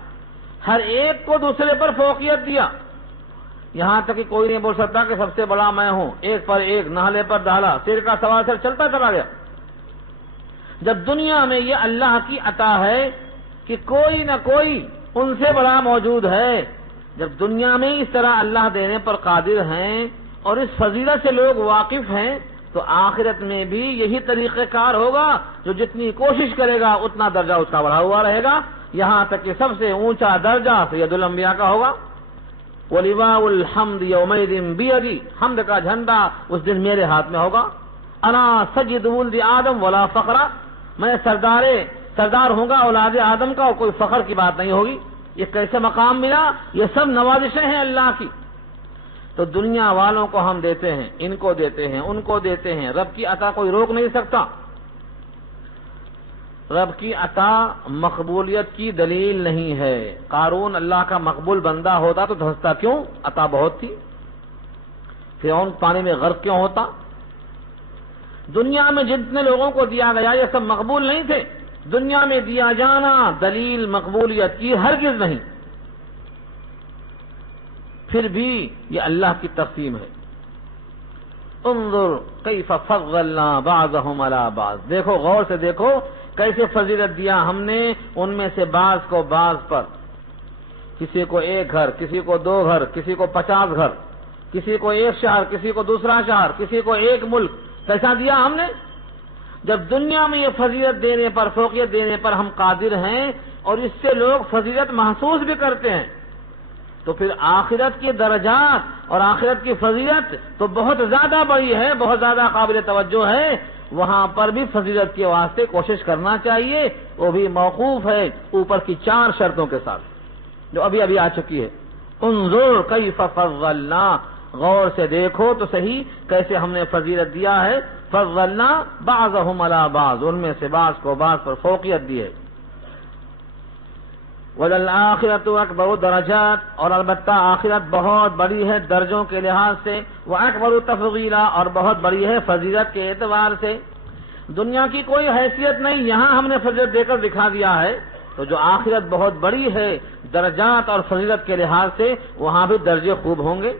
ہر ایک کو دوسرے پر فوقیت دیا، یہاں تک کہ کوئی نہیں بول سکتا کہ سب سے بڑا میں ہوں، ایک پر ایک، نہلے پر ڈالا، سر کا سوا سر چلتا چلا گیا۔ جب دنیا میں یہ اللہ کی عطا ہے کہ کوئی نہ کوئی ان سے بڑا موجود ہے، جب دنیا میں اس طرح اللہ دینے پر قادر ہیں اور اس فضیلت سے لوگ واقف ہیں، تو آخرت میں بھی یہی طریقہ کار ہوگا، جو جتنی کوشش کرے گا اتنا درجہ اس کا بڑھا ہوا رہے گا، یہاں تک کہ سب سے اونچا درجہ سید الانبیاء کا ہوگا۔ وَلِوَاءُ الْحَمْدِ يَوْمَئِذٍ بِيَدِي، حمد کا جھنڈا اس دن میرے ہاتھ میں ہوگا۔ انا سید ولد آدم ولا فخر، میں سردار ہوں گا اولاد آدم کا، اور کوئی فخر کی بات نہیں ہوگی۔ یہ کیسے مقام ملا؟ یہ سب نوازشیں ہیں اللہ کی۔ تو دنیا والوں کو ہم دیتے ہیں، ان کو دیتے ہیں، ان کو دیتے ہیں، رب کی عطا کوئی روک نہیں سکتا۔ رب کی عطا مقبولیت کی دلیل نہیں ہے۔ قارون اللہ کا مقبول بندہ ہوتا تو دھنستا کیوں؟ عطا بہت تھی۔ فرعون پانی میں غرق کیوں ہوتا؟ دنیا میں جتنے لوگوں کو دیا گیا یہ سب مقبول نہیں تھے، دنیا میں دیا جانا دلیل مقبولیت کی ہرگز نہیں۔ پھر بھی یہ اللہ کی تقسیم ہے۔ انظر کیف فضلنا بعضهم علی بعض، دیکھو غور سے دیکھو کیسے فضیلت دیا ہم نے ان میں سے بعض کو بعض پر، کسی کو ایک گھر، کسی کو دو گھر، کسی کو 50 گھر، کسی کو ایک شہر، کسی کو دوسرا شہر، کسی کو ایک ملک، کیسا دیا ہم نے؟ جب دنیا میں یہ فضیلت دینے پر، فوقیت دینے پر ہم قادر ہیں اور اس سے لوگ فضیلت محسوس بھی کرتے ہیں، تو پھر آخرت کے درجات اور آخرت کی فضیلت تو بہت زیادہ بڑی ہے، بہت زیادہ قابل توجہ ہے، وہاں پر بھی فضیلت کے واسطے کوشش کرنا چاہیے، وہ بھی موقوف ہے اوپر کی 4 شرطوں کے ساتھ جو ابھی ابھی آ چکی ہے۔ انظر کیف فضلنا، غور سے دیکھو تو صحیح کیسے ہم نے فضیلت دیا ہے۔ فضلنا بعضهم علی بعض، ان میں سے بعض کو بعض پر فوقیت دی ہے۔ وَلَلْآخِرَةُ أَكْبَرُ درجات، اور البتہ آخرت بہت بڑی ہے درجوں کے لحاظ سے، وَأَكْبَرُ تفضیلا، اور بہت بڑی ہے فضیلت کے اعتبار سے۔ دنیا کی کوئی حیثیت نہیں، یہاں ہم نے فضیلت دے کر دکھا دیا ہے، تو جو آخرت بہت بڑی ہے درجات اور فضیلت کے لحاظ سے، وہاں بھی درجے خوب ہوں گے۔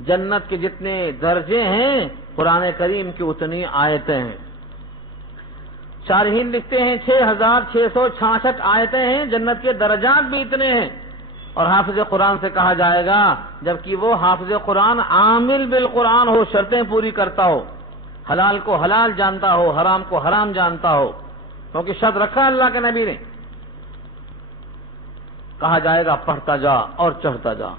جنت کے جتنے درجے ہیں قرآن کریم کی اتنی آیتیں ہیں۔ شارحین لکھتے ہیں 6666 آیتیں ہیں، جنت کے درجات بھی اتنے ہیں، اور حافظ قرآن سے کہا جائے گا جبکہ وہ حافظ قرآن عامل بالقرآن ہو، شرطیں پوری کرتا ہو، حلال کو حلال جانتا ہو، حرام کو حرام جانتا ہو، کیونکہ شرط رکھا اللہ کے نبی نے، کہا جائے گا پڑھتا جا اور چڑھتا جا۔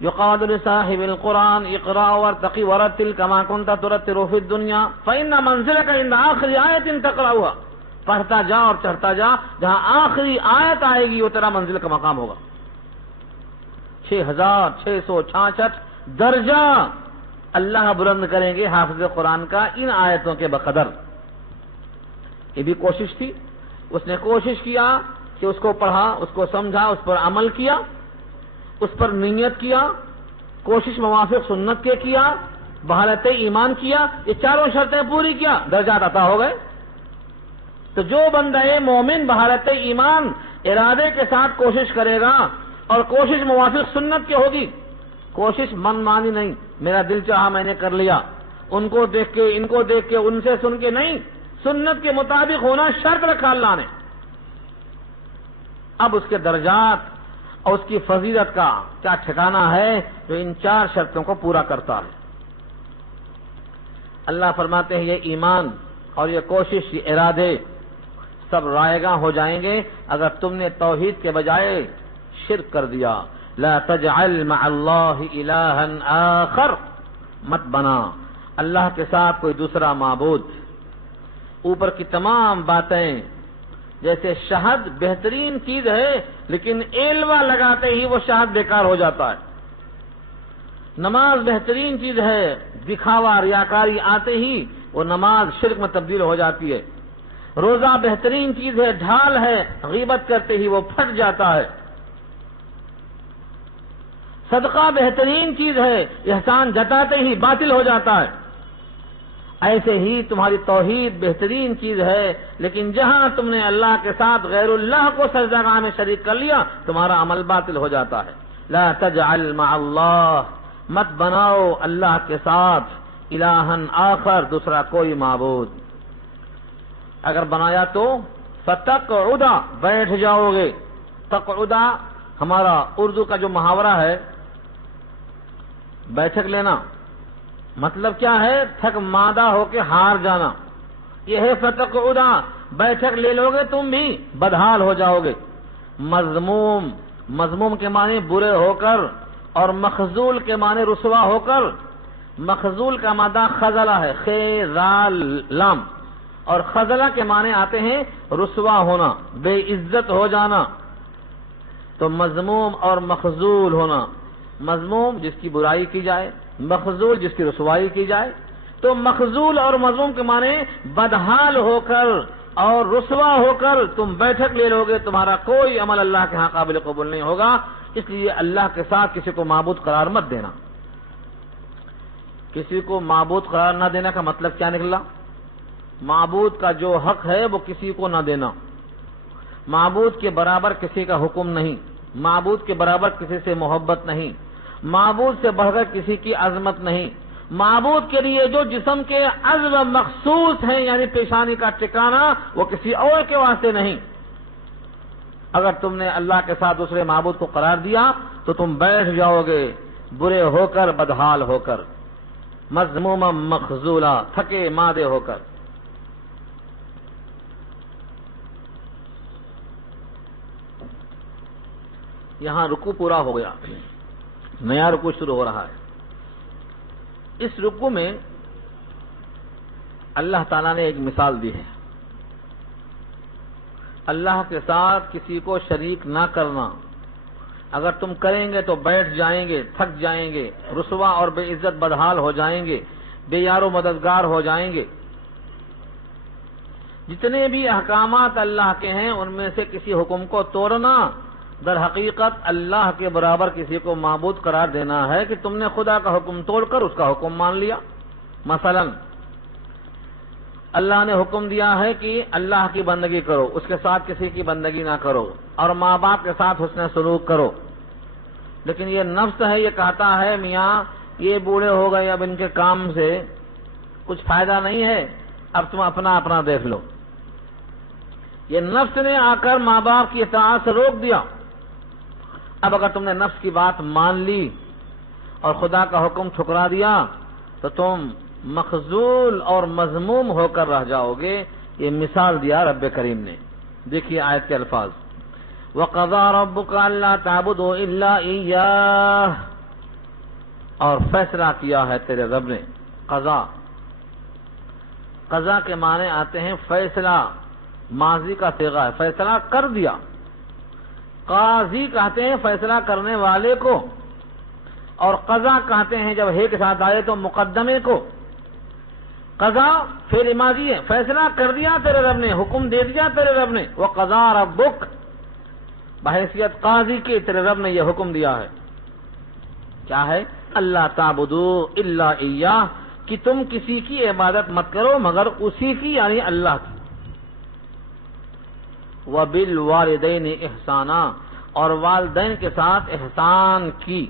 یقال لصاحب القرآن اقرأ وارتقی ورتل کما کنت ترتل فی الدنیا فإن منزلک عند آخر آیت تقرأها، پڑھتا جا اور چڑھتا جا، جہاں آخری آیت آئے گی وہ تیرا منزل کا مقام ہوگا۔ 6666 درجہ اللہ بلند کریں گے حافظ قرآن کا ان آیتوں کے بقدر۔ یہ بھی کوشش تھی، اس نے کوشش کیا کہ اس کو پڑھا، اس کو سمجھا، اس پر عمل کیا، اس پر نیت کیا، کوشش موافق سنت کے کیا، بحالت ایمان کیا، یہ 4 شرطیں پوری کیا، درجات عطا ہو گئے۔ تو جو بندہ مومن بحالت ایمان ارادے کے ساتھ کوشش کرے گا اور کوشش موافق سنت کی ہوگی، کوشش من مانی نہیں، میرا دل چاہا میں نے کر لیا، ان کو دیکھ کے ان کو دیکھ کے ان سے سن کے نہیں، سنت کے مطابق ہونا شرط رکھا اللہ نے۔ اب اس کے درجات اور اس کی فضیلت کا کیا ٹھکانہ ہے جو ان 4 شرطوں کو پورا کرتا ہے۔ اللہ فرماتے ہیں یہ ایمان اور یہ کوشش، یہ ارادے سب رائے گاں ہو جائیں گے اگر تم نے توحید کے بجائے شرک کر دیا۔ لا تجعل مع اللہ الہا آخر، مت بنا اللہ کے ساتھ کوئی دوسرا معبود۔ اوپر کی تمام باتیں، جیسے شہد بہترین چیز ہے لیکن ایلوا لگاتے ہی وہ شہد بیکار ہو جاتا ہے، نماز بہترین چیز ہے، دکھاوا ریاکاری آتے ہی وہ نماز شرک میں تبدیل ہو جاتی ہے، روزہ بہترین چیز ہے، ڈھال ہے، غیبت کرتے ہی وہ پھٹ جاتا ہے، صدقہ بہترین چیز ہے، احسان جتاتے ہی باطل ہو جاتا ہے۔ ایسے ہی تمہاری توحید بہترین چیز ہے، لیکن جہاں تم نے اللہ کے ساتھ غیر اللہ کو سجدہ میں شریک کر لیا تمہارا عمل باطل ہو جاتا ہے۔ لا تجعل مع اللہ، مت بناؤ اللہ کے ساتھ الہا آخر، دوسرا کوئی معبود۔ اگر بنایا تو فتقعد، بیٹھ جاؤ گے۔ تقعد ہمارا اردو کا جو محاورہ ہے بیٹھک لینا، مطلب کیا ہے؟ تھک مادہ ہو کے ہار جانا، یہ ہے فتقعد، بیٹھک لے لو گے تم بھی بدحال ہو جاؤ گے۔ مذموم، مذموم کے معنی برے ہو کر، اور مخذول کے معنی رسوا ہو کر۔ مخذول کا مادہ خزلہ ہے، خیرال لام، اور خزلہ کے معنی آتے ہیں رسوا ہونا، بے عزت ہو جانا۔ تو مذموم اور مخذول ہونا، مذموم جس کی برائی کی جائے، مخذول جس کی رسوائی کی جائے۔ تو مخذول اور مذموم کے معنی بدحال ہو کر اور رسوا ہو کر تم بیٹھک لے لو گے، تمہارا کوئی عمل اللہ کے ہاں قابل قبول نہیں ہوگا۔ اس لیے اللہ کے ساتھ کسی کو معبود قرار مت دینا۔ کسی کو معبود قرار نہ دینا کا مطلب کیا نکلا؟ معبود کا جو حق ہے وہ کسی کو نہ دینا، معبود کے برابر کسی کا حکم نہیں، معبود کے برابر کسی سے محبت نہیں، معبود سے بڑھ کر کسی کی عظمت نہیں، معبود کے لیے جو جسم کے عضو مخصوص ہیں یعنی پیشانی کا ٹھکانہ وہ کسی اور کے واسطے نہیں۔ اگر تم نے اللہ کے ساتھ دوسرے معبود کو قرار دیا تو تم بیٹھ جاؤ گے برے ہو کر، بدحال ہو کر، مذموما مخذولا، تھکے مادے ہو کر۔ یہاں رکوع پورا ہو گیا، نیا رکوع شروع ہو رہا ہے۔ اس رکوع میں اللہ تعالیٰ نے ایک مثال دی ہے، اللہ کے ساتھ کسی کو شریک نہ کرنا۔ اگر تم کریں گے تو بیٹھ جائیں گے، تھک جائیں گے، رسوا اور بے عزت بدحال ہو جائیں گے، بے یار و مددگار ہو جائیں گے۔ جتنے بھی احکامات اللہ کے ہیں ان میں سے کسی حکم کو توڑنا در حقیقت اللہ کے برابر کسی کو معبود قرار دینا ہے کہ تم نے خدا کا حکم توڑ کر اس کا حکم مان لیا۔ مثلا اللہ نے حکم دیا ہے کہ اللہ کی بندگی کرو، اس کے ساتھ کسی کی بندگی نہ کرو، اور ماں باپ کے ساتھ حسن سلوک کرو، لیکن یہ نفس ہے، یہ کہتا ہے میاں یہ بوڑھے ہو گئے، اب ان کے کام سے کچھ فائدہ نہیں ہے، اب تم اپنا اپنا دیکھ لو۔ یہ نفس نے آ کر ماں باپ کی اطاعت سے روک دیا۔ اب اگر تم نے نفس کی بات مان لی اور خدا کا حکم ٹھکرا دیا تو تم مخذول اور مذموم ہو کر رہ جاؤ گے۔ یہ مثال دیا رب کریم نے۔ دیکھیے آیت کے الفاظ، وَقَضَىٰ رَبُّكَ أَلَّا تَعْبُدُوا إِلَّا إِيَّاهُ، اور فیصلہ کیا ہے تیرے رب نے۔ قضا، قضا کے معنی آتے ہیں فیصلہ، ماضی کا صیغہ ہے، فیصلہ کر دیا۔ قاضی کہتے ہیں فیصلہ کرنے والے کو، اور قضا کہتے ہیں جب ہے کے ساتھ آئے تو مقدمے کو۔ قضا فعل ماضی ہے، فیصلہ کر دیا تیرے رب نے، حکم دے دیا تیرے رب نے۔ وَقَضَىٰ رَبُّكَ، بحیثیت قاضی کے تیرے رب نے یہ حکم دیا ہے، کیا ہے؟ اللہ تعبدوا الا ایاہ، کہ تم کسی کی عبادت مت کرو مگر اسی کی یعنی اللہ کی۔ وَبِالْوَالِدَيْنِ احسانا، اور والدین کے ساتھ احسان کی۔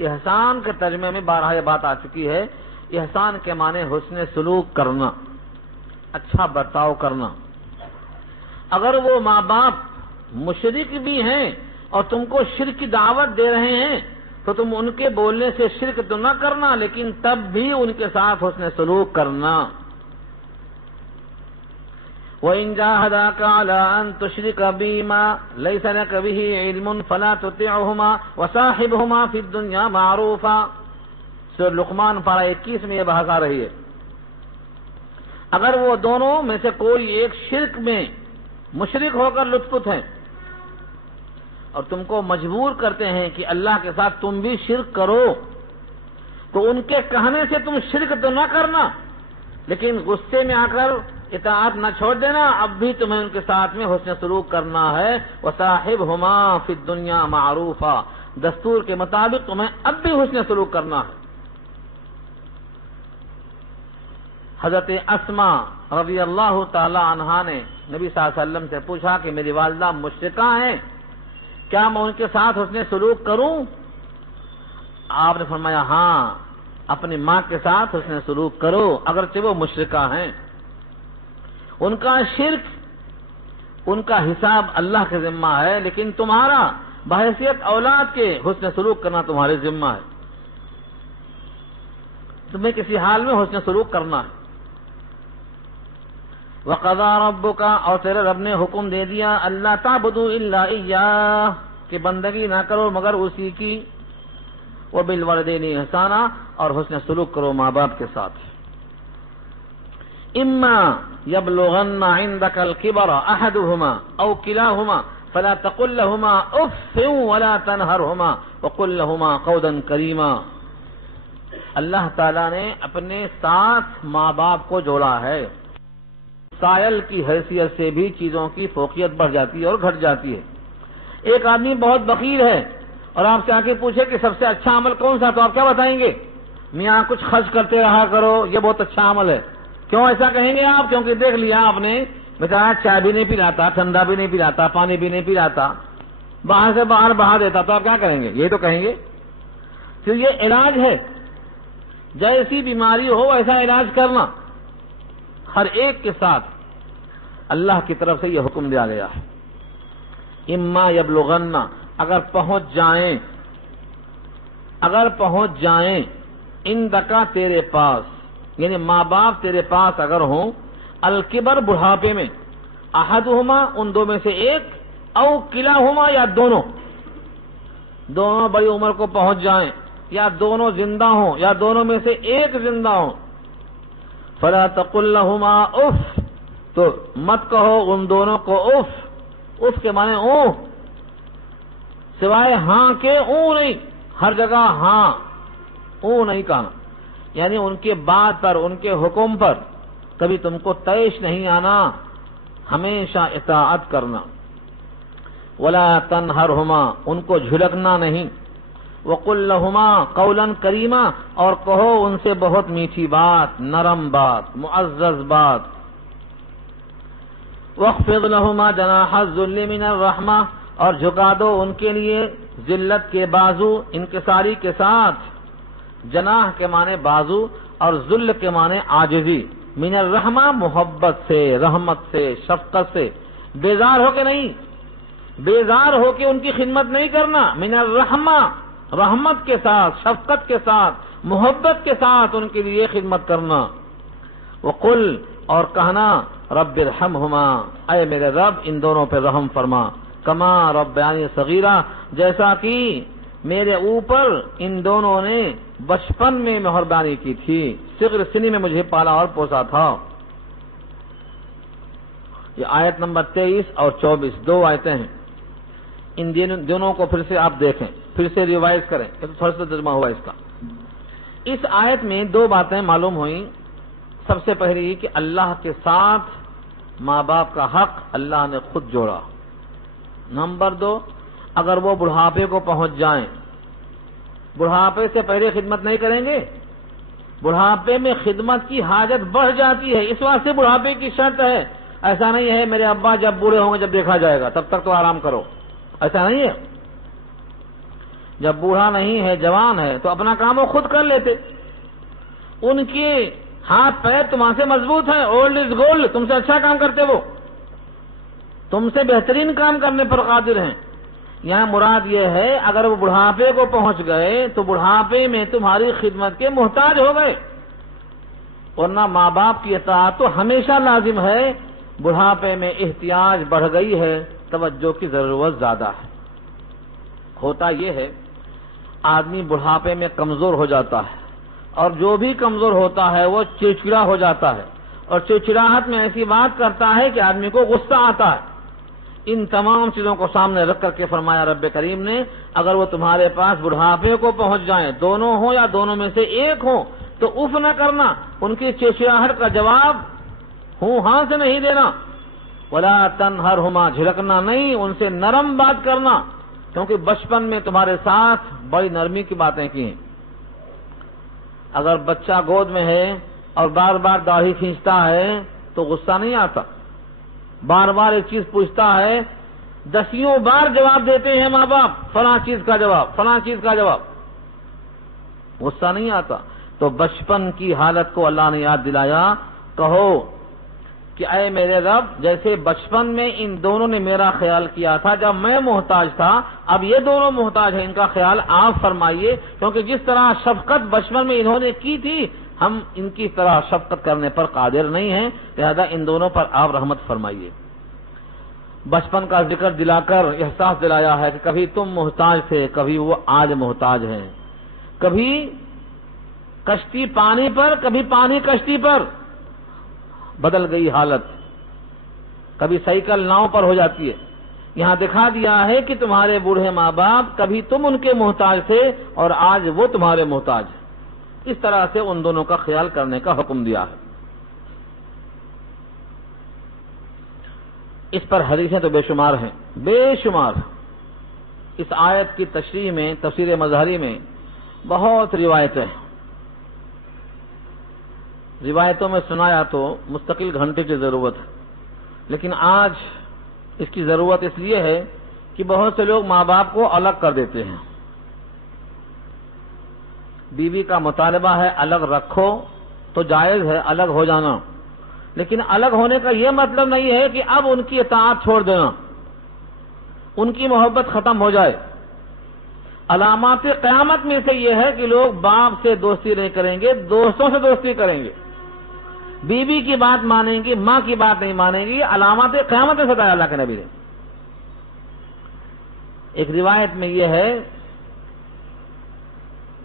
احسان کے ترجمے میں بارہا یہ بات آ چکی ہے، احسان کے معنی حسن سلوک کرنا، اچھا برتاؤ کرنا۔ اگر وہ ماں باپ مشرک بھی ہیں اور تم کو شرک کی دعوت دے رہے ہیں تو تم ان کے بولنے سے شرک تو نہ کرنا، لیکن تب بھی ان کے ساتھ حسن سلوک کرنا۔ وَإِن جَاهَدَاكَ عَلَىٰ أَن تُشْرِكَ بِي مَا لَيْسَ لَكَ بِهِ عِلْمٌ فَلَا تُطِعْهُمَا وَصَاحِبْهُمَا فِي الدُّنْيَا مَعْرُوفًا۔ سورہ لقمان پارہ 21 میں یہ بحث آ رہی ہے۔ اگر وہ دونوں میں سے کوئی ایک شرک میں مشرک ہو کر لطف اٹھیں اور تم کو مجبور کرتے ہیں کہ اللہ کے ساتھ تم بھی شرک کرو، تو ان کے کہنے سے تم شرک تو نہ کرنا، لیکن غصے میں آ کر اطاعت نہ چھوڑ دینا، اب بھی تمہیں ان کے ساتھ میں حسن سلوک کرنا ہے۔ وَصَاحِبْهُمَا فِي الدُّنْيَا مَعْرُوفًا، دستور کے مطابق تمہیں اب بھی حسن سلوک کرنا ہے۔ حضرت اسما رضی اللہ تعالی عنہا نے نبی صلی اللہ علیہ وسلم سے پوچھا کہ میری والدہ مشرکہ ہیں، کیا میں ان کے ساتھ حسن سلوک کروں؟ آپ نے فرمایا ہاں، اپنی ماں کے ساتھ حسن سلوک کرو اگرچہ وہ مشرکہ ہیں۔ ان کا شرک، ان کا حساب اللہ کے ذمہ ہے، لیکن تمہارا بحیثیت اولاد کے حسن سلوک کرنا تمہارے ذمہ ہے۔ تمہیں کسی حال میں حسن سلوک کرنا ہے۔ وَقَضَىٰ رَبُّكَ، اور تیرے رب نے حکم دے دیا، أَلَّا تَعْبُدُوا إِلَّا إِيَّاهُ، کہ بندگی نہ کرو مگر اسی کی۔ وَبِالْوَالِدَيْنِ إِحْسَانًا، اور حسن سلوک کرو ماں باپ کے ساتھ۔ إِمَّا يَبْلُغَنَّ عِندَكَ الْكِبَرَ أَحَدُهُمَا أَوْ كِلَاهُمَا فَلَا تَقُل لَّهُمَا أُفٍّ وَلَا تَنْهَرْهُمَا وَقُل لَّهُمَا قَوْلًا كَرِيمًا۔ اللہ تعالیٰ نے اپنے ساتھ ماں باپ کو جوڑا ہے۔ سائل کی حیثیت سے بھی چیزوں کی فوقیت بڑھ جاتی ہے اور گھٹ جاتی ہے۔ ایک آدمی بہت بخیل ہے اور آپ سے آ کے پوچھے کہ سب سے اچھا عمل کون سا، تو آپ کیا بتائیں گے؟ میاں کچھ خرچ کرتے رہا کرو، یہ بہت اچھا عمل ہے۔ کیوں ایسا کہیں گے آپ؟ کیونکہ دیکھ لیا آپ نے، بیچارہ چائے بھی نہیں پلاتا، ٹھنڈا بھی نہیں پلاتا، پانی بھی نہیں پلاتا، باہر سے باہر بہا دیتا، تو آپ کیا کہیں گے؟ یہ تو کہیں گے۔ پھر یہ علاج ہے، جیسی بیماری ہو ایسا علاج کرنا۔ ہر ایک کے ساتھ اللہ کی طرف سے یہ حکم دیا گیا ہے۔ اما یبلغن، اگر پہنچ جائیں اندکا، تیرے پاس، یعنی ماں باپ تیرے پاس اگر ہوں، الکبر، بڑھاپے میں، احدہما، ان دو میں سے ایک، او کلاہما، یا دونوں بڑی عمر کو پہنچ جائیں، یا دونوں زندہ ہوں، یا دونوں میں سے ایک زندہ ہوں، فلا تقل لہما اف، تو مت کہو ان دونوں کو اف۔ اف کے معنی اوں، سوائے ہاں کے اوں نہیں، ہر جگہ ہاں اوں نہیں کہنا، یعنی ان کے بات پر، ان کے حکم پر کبھی تم کو طیش نہیں آنا، ہمیشہ اطاعت کرنا۔ ولا تنہرہما، ان کو جھڑکنا نہیں۔ وقل لہما قولا کریما، اور کہو ان سے بہت میٹھی بات، نرم بات، معزز بات۔ واخفض لہما جناح الذل من الرحمہ، اور جھکا دو ان کے لیے ذلت کے بازو انکساری کے ساتھ۔ جناح کے معنی بازو اور ذل کے معنی عاجزی۔ من الرحمہ، محبت سے، رحمت سے، شفقت سے، بیزار ہو کے نہیں، بیزار ہو کے ان کی خدمت نہیں کرنا۔ من الرحمہ، رحمت کے ساتھ، شفقت کے ساتھ، محبت کے ساتھ ان کے لیے خدمت کرنا۔ وقل، اور کہنا، رب ارحمہما، اے میرے رب ان دونوں پہ رحم فرما، کما ربیانی صغیرہ، جیسا کہ میرے اوپر ان دونوں نے بچپن میں مہربانی کی تھی، صغر سنی میں مجھے پالا اور پوسا تھا۔ یہ آیت نمبر 23 اور 24 دو آیتیں ہیں۔ ان دونوں کو پھر سے آپ دیکھیں، پھر سے ریوائز کریں، یہ تو تھوڑا سا ترجمہ ہوا اس کا۔ اس آیت میں دو باتیں معلوم ہوئیں۔ سب سے پہلی کہ اللہ کے ساتھ ماں باپ کا حق اللہ نے خود جوڑا۔ نمبر 2، اگر وہ بڑھاپے کو پہنچ جائیں، بڑھاپے سے پہلے خدمت نہیں کریں گے، بڑھاپے میں خدمت کی حاجت بڑھ جاتی ہے، اس واسطے بڑھاپے کی شرط ہے۔ ایسا نہیں ہے میرے ابا جب بوڑھے ہوں گے جب دیکھا جائے گا تب تک تو آرام کرو، ایسا نہیں ہے۔ جب بوڑھا نہیں ہے، جوان ہے، تو اپنا کام وہ خود کر لیتے۔ ان کے ہاتھ پیر تمہارے سے مضبوط ہیں، اولڈ از گولڈ، تم سے اچھا کام کرتے، وہ تم سے بہترین کام کرنے پر قادر ہیں، یہاں مراد یہ ہے اگر وہ بڑھاپے کو پہنچ گئے تو بڑھاپے میں تمہاری خدمت کے محتاج ہو گئے، ورنہ ماں باپ کی اطاعت تو ہمیشہ لازم ہے۔ بڑھاپے میں احتیاج بڑھ گئی ہے، توجہ کی ضرورت زیادہ ہے۔ ہوتا یہ ہے آدمی بڑھاپے میں کمزور ہو جاتا ہے، اور جو بھی کمزور ہوتا ہے وہ چڑچڑا ہو جاتا ہے، اور چڑچڑاہٹ میں ایسی بات کرتا ہے کہ آدمی کو غصہ آتا ہے۔ ان تمام چیزوں کو سامنے رکھ کر کے فرمایا رب کریم نے اگر وہ تمہارے پاس بڑھاپے کو پہنچ جائیں، دونوں ہوں یا دونوں میں سے ایک ہوں، تو اف نہ کرنا، ان کی چڑچڑاہٹ کا جواب ہوں ہاں سے نہیں دینا، ولا تنہرہما، جھڑکنا نہیں، ان سے نرم بات کرنا، کیونکہ بچپن میں تمہارے ساتھ بڑی نرمی کی باتیں کی ہیں۔ اگر بچہ گود میں ہے اور بار بار داڑھی کھینچتا ہے تو غصہ نہیں آتا، بار بار ایک چیز پوچھتا ہے، دسیوں بار جواب دیتے ہیں ماں باپ، فلاں چیز کا جواب، فلاں چیز کا جواب، غصہ نہیں آتا۔ تو بچپن کی حالت کو اللہ نے یاد دلایا، کہو کہ اے میرے رب، جیسے بچپن میں ان دونوں نے میرا خیال کیا تھا جب میں محتاج تھا، اب یہ دونوں محتاج ہیں، ان کا خیال آپ فرمائیے، کیونکہ جس طرح شفقت بچپن میں انہوں نے کی تھی ہم ان کی طرح شفقت کرنے پر قادر نہیں ہیں، لہذا ان دونوں پر آپ رحمت فرمائیے۔ بچپن کا ذکر دلا کر احساس دلایا ہے کہ کبھی تم محتاج تھے، کبھی وہ آج محتاج ہیں، کبھی کشتی پانی پر، کبھی پانی کشتی پر، بدل گئی حالت، کبھی سائیکل ناؤ پر ہو جاتی ہے۔ یہاں دکھا دیا ہے کہ تمہارے بوڑھے ماں باپ کبھی تم ان کے محتاج تھے اور آج وہ تمہارے محتاج ہیں، اس طرح سے ان دونوں کا خیال کرنے کا حکم دیا ہے۔ اس پر حدیثیں تو بے شمار ہیں، بے شمار۔ اس آیت کی تشریح میں، تفسیر مظہری میں بہت روایتیں ہیں، روایتوں میں سنایا تو مستقل گھنٹے کی ضرورت ہے، لیکن آج اس کی ضرورت اس لیے ہے کہ بہت سے لوگ ماں باپ کو الگ کر دیتے ہیں۔ بیوی کا مطالبہ ہے الگ رکھو تو جائز ہے الگ ہو جانا، لیکن الگ ہونے کا یہ مطلب نہیں ہے کہ اب ان کی اطاعت چھوڑ دینا، ان کی محبت ختم ہو جائے۔ علامات قیامت میں سے یہ ہے کہ لوگ باپ سے دوستی نہیں کریں گے، دوستوں سے دوستی کریں گے، بیوی کی بات مانیں گی، ماں کی بات نہیں مانیں گی، علامات قیامت میں بتایا اللہ کے نبی نے۔ ایک روایت میں یہ ہے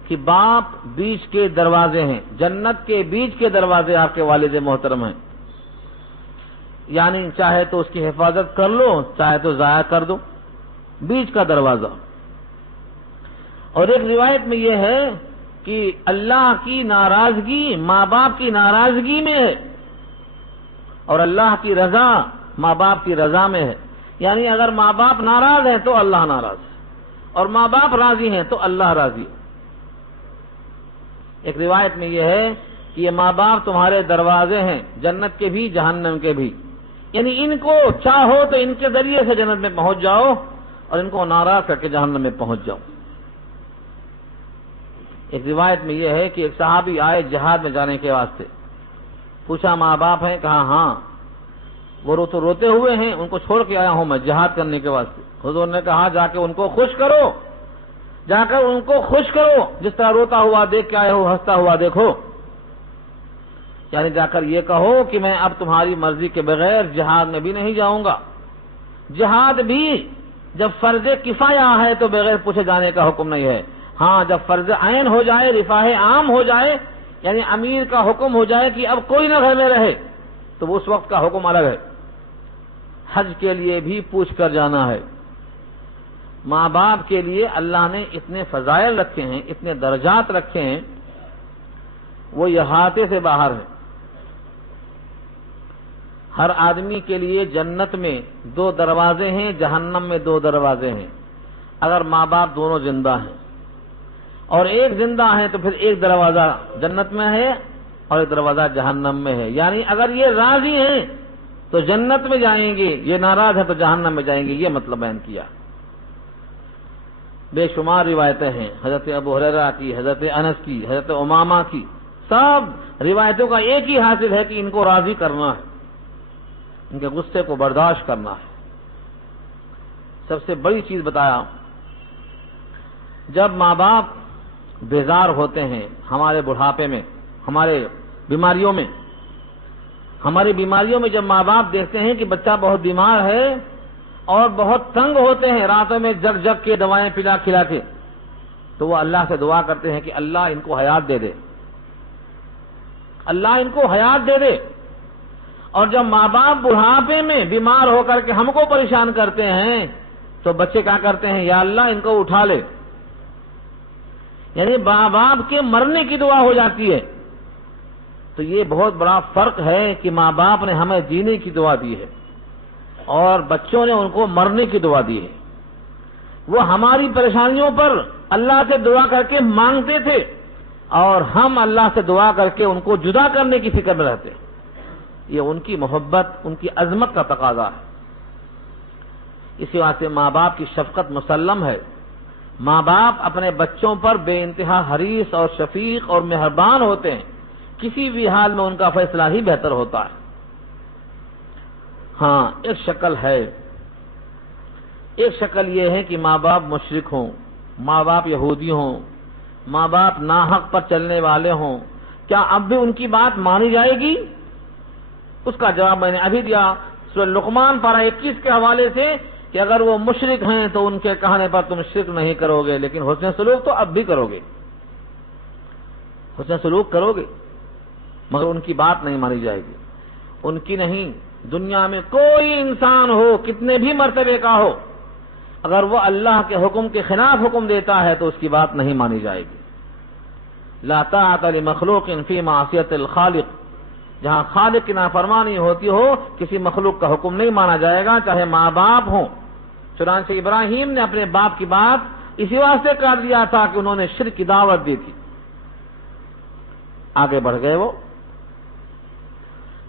کہ باپ بیچ کے دروازے ہیں، جنت کے بیچ کے دروازے آپ کے والد محترم ہیں، یعنی چاہے تو اس کی حفاظت کر لو، چاہے تو ضائع کر دو، بیچ کا دروازہ۔ اور ایک روایت میں یہ ہے کہ اللہ کی ناراضگی ماں باپ کی ناراضگی میں ہے، اور اللہ کی رضا ماں باپ کی رضا میں ہے، یعنی اگر ماں باپ ناراض ہیں تو اللہ ناراض ہے، اور ماں باپ راضی ہیں تو اللہ راضی ہے۔ ایک روایت میں یہ ہے کہ یہ ماں باپ تمہارے دروازے ہیں، جنت کے بھی جہنم کے بھی، یعنی ان کو چاہو تو ان کے ذریعے سے جنت میں پہنچ جاؤ، اور ان کو ناراض کر کے جہنم میں پہنچ جاؤ۔ ایک روایت میں یہ ہے کہ ایک صحابی آئے جہاد میں جانے کے واسطے، پوچھا ماں باپ ہیں؟ کہا ہاں۔ وہ تو روتے ہوئے ہیں، ان کو چھوڑ کے آیا ہوں میں جہاد کرنے کے واسطے۔ حضور نے کہا جا کے ان کو خوش کرو، جا کر ان کو خوش کرو، جس طرح روتا ہوا دیکھ کے آئے ہو ہنستا ہوا دیکھو، یعنی جا کر یہ کہو کہ میں اب تمہاری مرضی کے بغیر جہاد میں بھی نہیں جاؤں گا۔ جہاد بھی جب فرض کفایہ ہے تو بغیر پوچھے جانے کا حکم نہیں ہے، ہاں جب فرض عین ہو جائے، رفاہ عام ہو جائے، یعنی امیر کا حکم ہو جائے کہ اب کوئی نہ گھر میں رہے، تو اس وقت کا حکم الگ ہے۔ حج کے لیے بھی پوچھ کر جانا ہے۔ ماں باپ کے لیے اللہ نے اتنے فضائل رکھے ہیں، اتنے درجات رکھے ہیں، وہ احاطے سے باہر ہے۔ ہر آدمی کے لیے جنت میں 2 دروازے ہیں، جہنم میں 2 دروازے ہیں، اگر ماں باپ دونوں زندہ ہیں، اور ایک زندہ ہے تو پھر ایک دروازہ جنت میں ہے اور ایک دروازہ جہنم میں ہے، یعنی اگر یہ راضی ہیں تو جنت میں جائیں گے، یہ ناراض ہے تو جہنم میں جائیں گے، یہ مطلب بیان کیا۔ بے شمار روایتیں ہیں، حضرت ابو ہریرہ کی، حضرت انس کی، حضرت امامہ کی، سب روایتوں کا ایک ہی حاصل ہے کہ ان کو راضی کرنا ہے، ان کے غصے کو برداشت کرنا ہے۔ سب سے بڑی چیز بتایا، جب ماں باپ بیزار ہوتے ہیں ہمارے بڑھاپے میں، ہماری بیماریوں میں جب ماں باپ دیکھتے ہیں کہ بچہ بہت بیمار ہے اور بہت تنگ ہوتے ہیں، راتوں میں جگ جگ کے دوائیں پلا کھلا کے، تو وہ اللہ سے دعا کرتے ہیں کہ اللہ ان کو حیات دے دے، اللہ ان کو حیات دے دے۔ اور جب ماں باپ بڑھاپے میں بیمار ہو کر کے ہم کو پریشان کرتے ہیں تو بچے کیا کرتے ہیں، یا اللہ ان کو اٹھا لے، یعنی ماں باپ کے مرنے کی دعا ہو جاتی ہے۔ تو یہ بہت بڑا فرق ہے کہ ماں باپ نے ہمیں جینے کی دعا دی ہے اور بچوں نے ان کو مرنے کی دعا دی ہے۔ وہ ہماری پریشانیوں پر اللہ سے دعا کر کے مانگتے تھے اور ہم اللہ سے دعا کر کے ان کو جدا کرنے کی فکر میں رہتے۔ یہ ان کی محبت، ان کی عظمت کا تقاضا ہے۔ اسی واسطے ماں باپ کی شفقت مسلم ہے۔ ماں باپ اپنے بچوں پر بے انتہا حریص اور شفیق اور مہربان ہوتے ہیں، کسی بھی حال میں ان کا فیصلہ ہی بہتر ہوتا ہے۔ ہاں، ایک شکل یہ ہے کہ ماں باپ مشرک ہوں، ماں باپ یہودی ہوں، ماں باپ ناحق پر چلنے والے ہوں، کیا اب بھی ان کی بات مانی جائے گی؟ اس کا جواب میں نے ابھی دیا سورہ لقمان پارہ 21 کے حوالے سے کہ اگر وہ مشرک ہیں تو ان کے کہنے پر تم شرک نہیں کرو گے، لیکن حسن سلوک تو اب بھی کرو گے، حسن سلوک کرو گے، مگر ان کی بات نہیں مانی جائے گی۔ ان کی نہیں، دنیا میں کوئی انسان ہو، کتنے بھی مرتبے کا ہو، اگر وہ اللہ کے حکم کے خلاف حکم دیتا ہے تو اس کی بات نہیں مانی جائے گی۔ لا طاعۃ لمخلوق فی معصیۃ الخالق، جہاں خالق کی نافرمانی ہوتی ہو کسی مخلوق کا حکم نہیں مانا جائے گا، چاہے ماں باپ ہوں۔ چنانچہ ابراہیم نے اپنے باپ کی بات اسی واسطے کر دیا تھا کہ انہوں نے شرک کی دعوت دی تھی، آگے بڑھ گئے وہ۔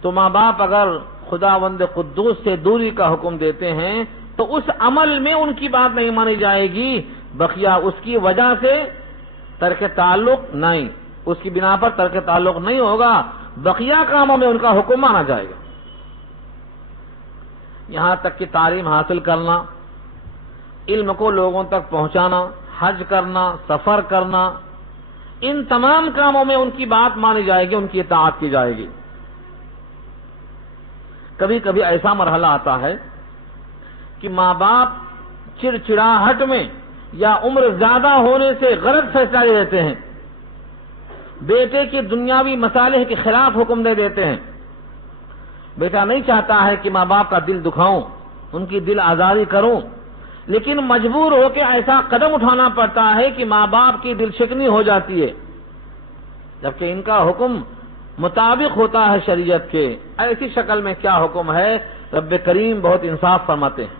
تو ماں باپ اگر خداوند قدوس سے دوری کا حکم دیتے ہیں تو اس عمل میں ان کی بات نہیں مانی جائے گی، بقیہ اس کی وجہ سے ترک تعلق نہیں، اس کی بنا پر ترک تعلق نہیں ہوگا، بقیہ کاموں میں ان کا حکم مانا جائے گا۔ یہاں تک کہ تعلیم حاصل کرنا، علم کو لوگوں تک پہنچانا، حج کرنا، سفر کرنا، ان تمام کاموں میں ان کی بات مانی جائے گی، ان کی اطاعت کی جائے گی۔ کبھی کبھی ایسا مرحلہ آتا ہے کہ ماں باپ چڑچڑاہٹ میں یا عمر زیادہ ہونے سے غلط فیصلہ لے لیتے ہیں، بیٹے کے دنیاوی مصالح کے خلاف حکم دے دیتے ہیں۔ بیٹا نہیں چاہتا ہے کہ ماں باپ کا دل دکھاؤں، ان کی دل آزاری کروں، لیکن مجبور ہو کے ایسا قدم اٹھانا پڑتا ہے کہ ماں باپ کی دل شکنی ہو جاتی ہے، جبکہ ان کا حکم مطابق ہوتا ہے شریعت کے۔ ایسی شکل میں کیا حکم ہے؟ رب کریم بہت انصاف فرماتے ہیں۔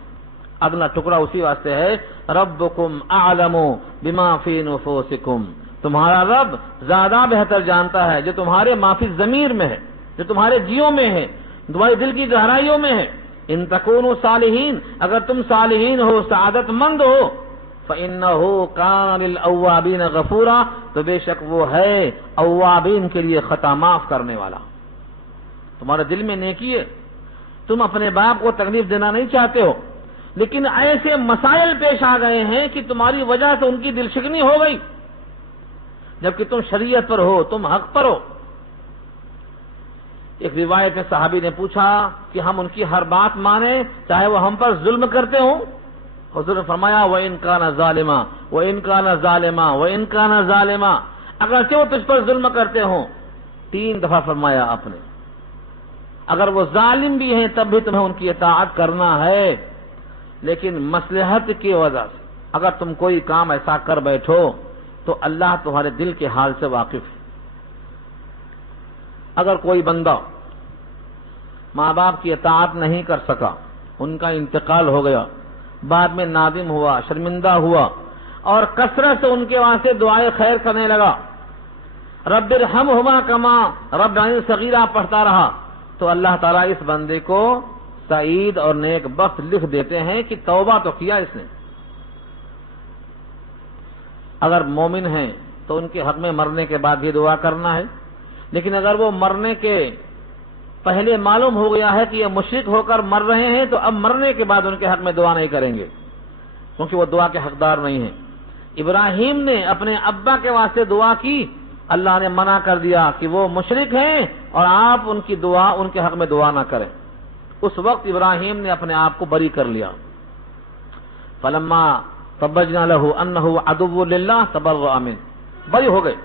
اگلا ٹکڑا اسی واسطے ہے، ربکم اعلم بما فی نفوسکم، تمہارا رب زیادہ بہتر جانتا ہے جو تمہارے معافی ضمیر میں ہے، جو تمہارے جیوں میں ہے، تمہارے دل کی گہرائیوں میں ہے۔ ان تکونوا صالحین، اگر تم صالحین ہو، سعادت مند ہو، فإنہ کان للأوابین غفورا، تو بے شک وہ ہے اوابین کے لیے خطا معاف کرنے والا۔ تمہارے دل میں نیکی ہے، تم اپنے باپ کو تکلیف دینا نہیں چاہتے ہو، لیکن ایسے مسائل پیش آ گئے ہیں کہ تمہاری وجہ سے ان کی دل شکنی ہو گئی، جبکہ تم شریعت پر ہو، تم حق پر ہو۔ ایک روایت میں صحابی نے پوچھا کہ ہم ان کی ہر بات مانیں چاہے وہ ہم پر ظلم کرتے ہوں؟ حضور نے فرمایا وَإِن كَانَ ظَالِمًا وَإِن كَانَ ظَالِمًا وَإِن كَانَ ظَالِمًا، اگرچہ وہ تجھ پر ظلم کرتے ہوں۔ 3 دفعہ فرمایا آپ نے، اگر وہ ظالم بھی ہیں تب بھی تمہیں ان کی اطاعت کرنا ہے، لیکن مصلحت کی وجہ سے اگر تم کوئی کام ایسا کر بیٹھو تو اللہ تمہارے دل کے حال سے واقف ہے۔ اگر کوئی بندہ ماں باپ کی اطاعت نہیں کر سکا، ان کا انتقال ہو گیا، بعد میں نادم ہوا، شرمندہ ہوا اور کثرت سے ان کے واسطے دعائے خیر کرنے لگا، رب ارحمہما کما ربیانی صغیرہ پڑھتا رہا، تو اللہ تعالیٰ اس بندے کو سعید اور نیک بخت لکھ دیتے ہیں کہ توبہ تو کیا اس نے۔ اگر مومن ہیں تو ان کے حق میں مرنے کے بعد بھی دعا کرنا ہے، لیکن اگر وہ مرنے کے پہلے معلوم ہو گیا ہے کہ یہ مشرک ہو کر مر رہے ہیں تو اب مرنے کے بعد ان کے حق میں دعا نہیں کریں گے۔ کیونکہ وہ دعا کے حقدار نہیں ہیں۔ ابراہیم نے اپنے ابا کے واسطے دعا کی، اللہ نے منع کر دیا کہ وہ مشرک ہیں اور آپ ان کی دعا، ان کے حق میں دعا نہ کریں۔ اس وقت ابراہیم نے اپنے آپ کو بری کر لیا۔ فلما تبجنا له انه عدو للہ تبرأ منه، بری ہو گئے۔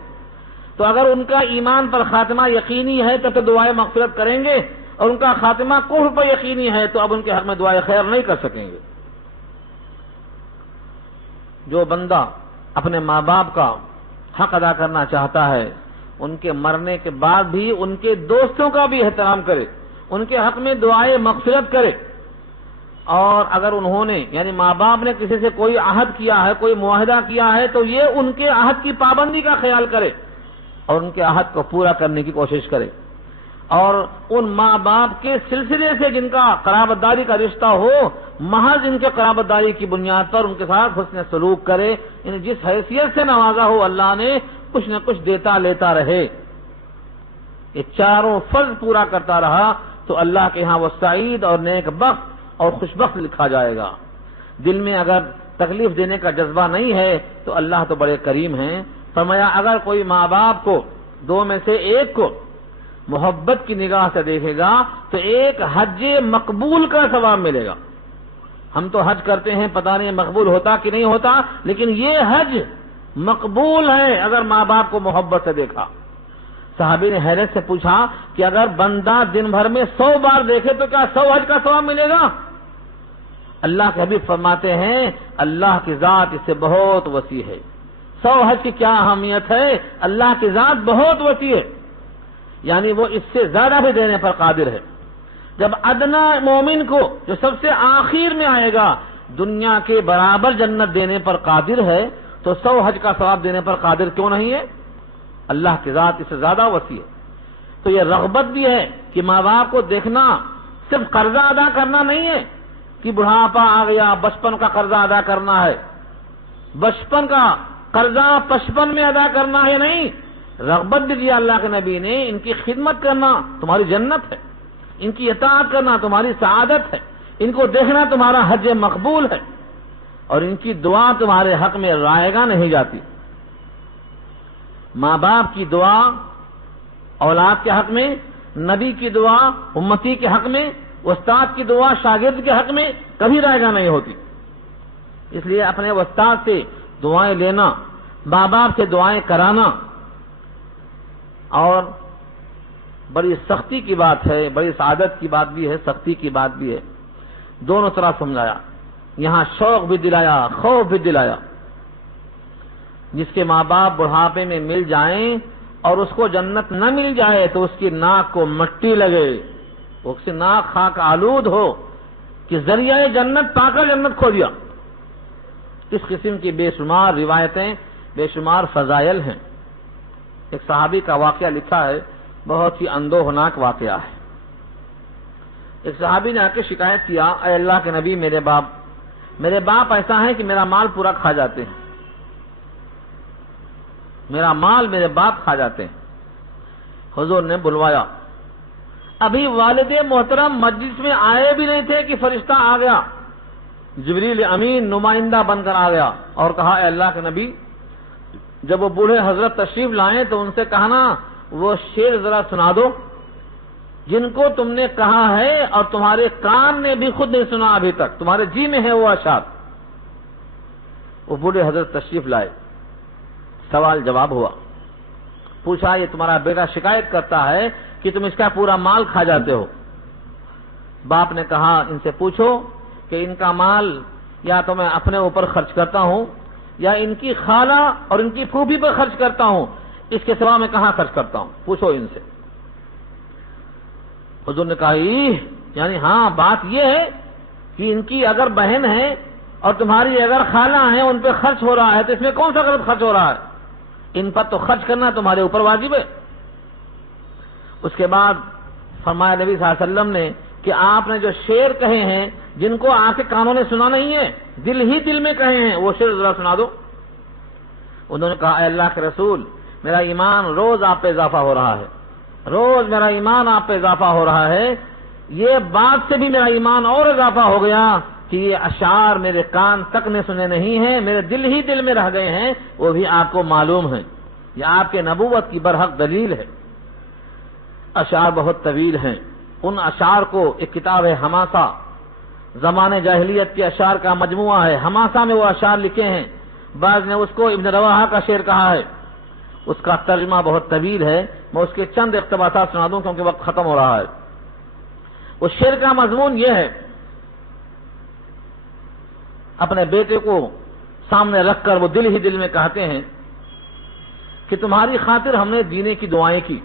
تو اگر ان کا ایمان پر خاتمہ یقینی ہے تب تو دعائے مغفرت کریں گے، اور ان کا خاتمہ کفر پر یقینی ہے تو اب ان کے حق میں دعائے خیر نہیں کر سکیں گے۔ جو بندہ اپنے ماں باپ کا حق ادا کرنا چاہتا ہے، ان کے مرنے کے بعد بھی ان کے دوستوں کا بھی احترام کرے، ان کے حق میں دعائے مغفرت کرے، اور اگر انہوں نے یعنی ماں باپ نے کسی سے کوئی عہد کیا ہے، کوئی معاہدہ کیا ہے، تو یہ ان کے عہد کی پابندی کا خیال کرے اور ان کے عہد کو پورا کرنے کی کوشش کرے، اور ان ماں باپ کے سلسلے سے جن کا قرابت داری کا رشتہ ہو، محض ان کے قرابت داری کی بنیاد پر ان کے ساتھ حسن سلوک کرے، انہیں جس حیثیت سے نوازا ہو اللہ نے کچھ نہ کچھ دیتا لیتا رہے۔ یہ چاروں فرض پورا کرتا رہا تو اللہ کے ہاں وہ سعید اور نیک بخت اور خوشبخت لکھا جائے گا۔ دل میں اگر تکلیف دینے کا جذبہ نہیں ہے تو اللہ تو بڑے کریم ہیں۔ فرمایا اگر کوئی ماں باپ کو دو میں سے ایک کو محبت کی نگاہ سے دیکھے گا تو ایک حج مقبول کا ثواب ملے گا۔ ہم تو حج کرتے ہیں، پتہ نہیں مقبول ہوتا کہ نہیں ہوتا، لیکن یہ حج مقبول ہے اگر ماں باپ کو محبت سے دیکھا۔ صحابی نے حیرت سے پوچھا کہ اگر بندہ دن بھر میں 100 بار دیکھے تو کیا 100 حج کا ثواب ملے گا؟ اللہ کے حبیب فرماتے ہیں اللہ کی ذات اس سے بہت وسیع ہے۔ 100 حج کی کیا اہمیت ہے؟ اللہ کی ذات بہت وسیع ہے، یعنی وہ اس سے زیادہ بھی دینے پر قادر ہے۔ جب ادنا مومن کو جو سب سے آخر میں آئے گا دنیا کے برابر جنت دینے پر قادر ہے تو 100 حج کا ثواب دینے پر قادر کیوں نہیں ہے؟ اللہ کی ذات اس سے زیادہ وسیع ہے۔ تو یہ رغبت بھی ہے کہ ماں باپ کو دیکھنا صرف قرضہ ادا کرنا نہیں ہے کہ بڑھاپا آ گیا بچپن کا قرضہ ادا کرنا ہے، بچپن کا قرضہ 55 میں ادا کرنا ہے نہیں، رغبت بھی دیا اللہ کے نبی نے، ان کی خدمت کرنا تمہاری جنت ہے، ان کی اطاعت کرنا تمہاری سعادت ہے، ان کو دیکھنا تمہارا حج مقبول ہے، اور ان کی دعا تمہارے حق میں رائگاں نہیں جاتی۔ ماں باپ کی دعا اولاد کے حق میں، نبی کی دعا امتی کے حق میں، استاد کی دعا شاگرد کے حق میں کبھی رائگاں نہیں ہوتی۔ اس لیے اپنے استاد سے دعائیں لینا، ماں باپ سے دعائیں کرانا، اور بڑی سختی کی بات ہے، بڑی سعادت کی بات بھی ہے، سختی کی بات بھی ہے، دونوں طرح سمجھایا، یہاں شوق بھی دلایا، خوف بھی دلایا۔ جس کے ماں باپ بڑھاپے میں مل جائیں اور اس کو جنت نہ مل جائے تو اس کی ناک کو مٹی لگے، اس کی ناک خاک آلود ہو کہ ذریعہ جنت پا کر جنت کھو دیا۔ اس قسم کی بے شمار روایتیں، بے شمار فضائل ہیں۔ ایک صحابی کا واقعہ لکھا ہے، بہت ہی اندوہناک واقعہ ہے۔ ایک صحابی نے آ کے شکایت کیا، اے اللہ کے نبی میرے باپ ایسا ہے کہ میرا مال پورا کھا جاتے ہیں، میرا مال میرے باپ کھا جاتے ہیں۔ حضور نے بلوایا، ابھی والد محترم مجلس میں آئے بھی نہیں تھے کہ فرشتہ آ گیا، جبریل امین نمائندہ بن کر آ گیا اور کہا اے اللہ کے نبی، جب وہ بوڑھے حضرت تشریف لائیں تو ان سے کہنا وہ شعر ذرا سنا دو جن کو تم نے کہا ہے اور تمہارے کان نے بھی خود نہیں سنا ابھی تک، تمہارے جی میں ہے وہ اشعار۔ وہ بوڑھے حضرت تشریف لائے، سوال جواب ہوا، پوچھا یہ تمہارا بیٹا شکایت کرتا ہے کہ تم اس کا پورا مال کھا جاتے ہو۔ باپ نے کہا ان سے پوچھو کہ ان کا مال یا تو میں اپنے اوپر خرچ کرتا ہوں یا ان کی خالہ اور ان کی پھوپھی پر خرچ کرتا ہوں، اس کے سوا میں کہاں خرچ کرتا ہوں، پوچھو ان سے۔ حضور نے کہا یعنی ہاں بات یہ ہے کہ ان کی اگر بہن ہے اور تمہاری اگر خالہ ہیں ان پہ خرچ ہو رہا ہے تو اس میں کون سا غلط خرچ ہو رہا ہے؟ ان پر تو خرچ کرنا تمہارے اوپر واجب ہے۔ اس کے بعد فرمایا نبی صلی اللہ علیہ وسلم نے کہ آپ نے جو شعر کہے ہیں جن کو آپ کے کانوں نے سنا نہیں ہے، دل ہی دل میں کہے ہیں، وہ شعر ذرا سنا دو۔ انہوں نے کہا اے اللہ کے رسول، میرا ایمان روز آپ پہ اضافہ ہو رہا ہے، روز میرا ایمان آپ پہ اضافہ ہو رہا ہے، یہ بات سے بھی میرا ایمان اور اضافہ ہو گیا کہ یہ اشعار میرے کان تک نے سنے نہیں ہیں، میرے دل ہی دل میں رہ گئے ہیں، وہ بھی آپ کو معلوم ہے۔ یہ آپ کے نبوت کی برحق دلیل ہے۔ اشعار بہت طویل ہیں، ان اشعار کو ایک کتاب ہے حماسہ، زمانے جاہلیت کے اشعار کا مجموعہ ہے، حماسہ میں وہ اشعار لکھے ہیں۔ بعض نے اس کو ابن رواحہ کا شعر کہا ہے، اس کا ترجمہ بہت طویل ہے، میں اس کے چند اقتباسات سنا دوں کیونکہ وقت ختم ہو رہا ہے۔ اس شعر کا مضمون یہ ہے، اپنے بیٹے کو سامنے رکھ کر وہ دل ہی دل میں کہتے ہیں کہ تمہاری خاطر ہم نے جینے کی دعائیں کی،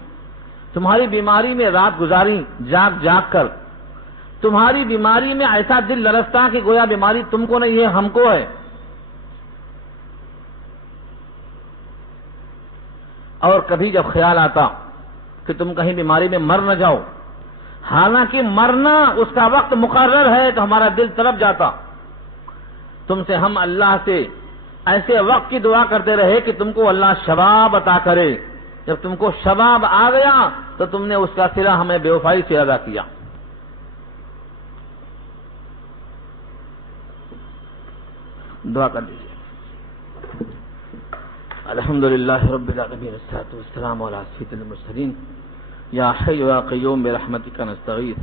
تمہاری بیماری میں رات گزاری جاگ جاگ کر، تمہاری بیماری میں ایسا دل لرزتا کہ گویا بیماری تم کو نہیں ہے ہم کو ہے، اور کبھی جب خیال آتا کہ تم کہیں بیماری میں مر نہ جاؤ، حالانکہ مرنا اس کا وقت مقرر ہے، تو ہمارا دل تڑپ جاتا۔ تم سے ہم اللہ سے ایسے وقت کی دعا کرتے رہے کہ تم کو اللہ شباب عطا کرے، جب تم کو شباب آ گیا تو تم نے اس کا صلہ ہمیں بے وفائی سے ادا کیا۔ دعا کر دیجیے۔ الحمدللہ رب العالمین والصلاۃ والسلام علی سید المرسلین یا حی یا قیوم برحمتک نستغیث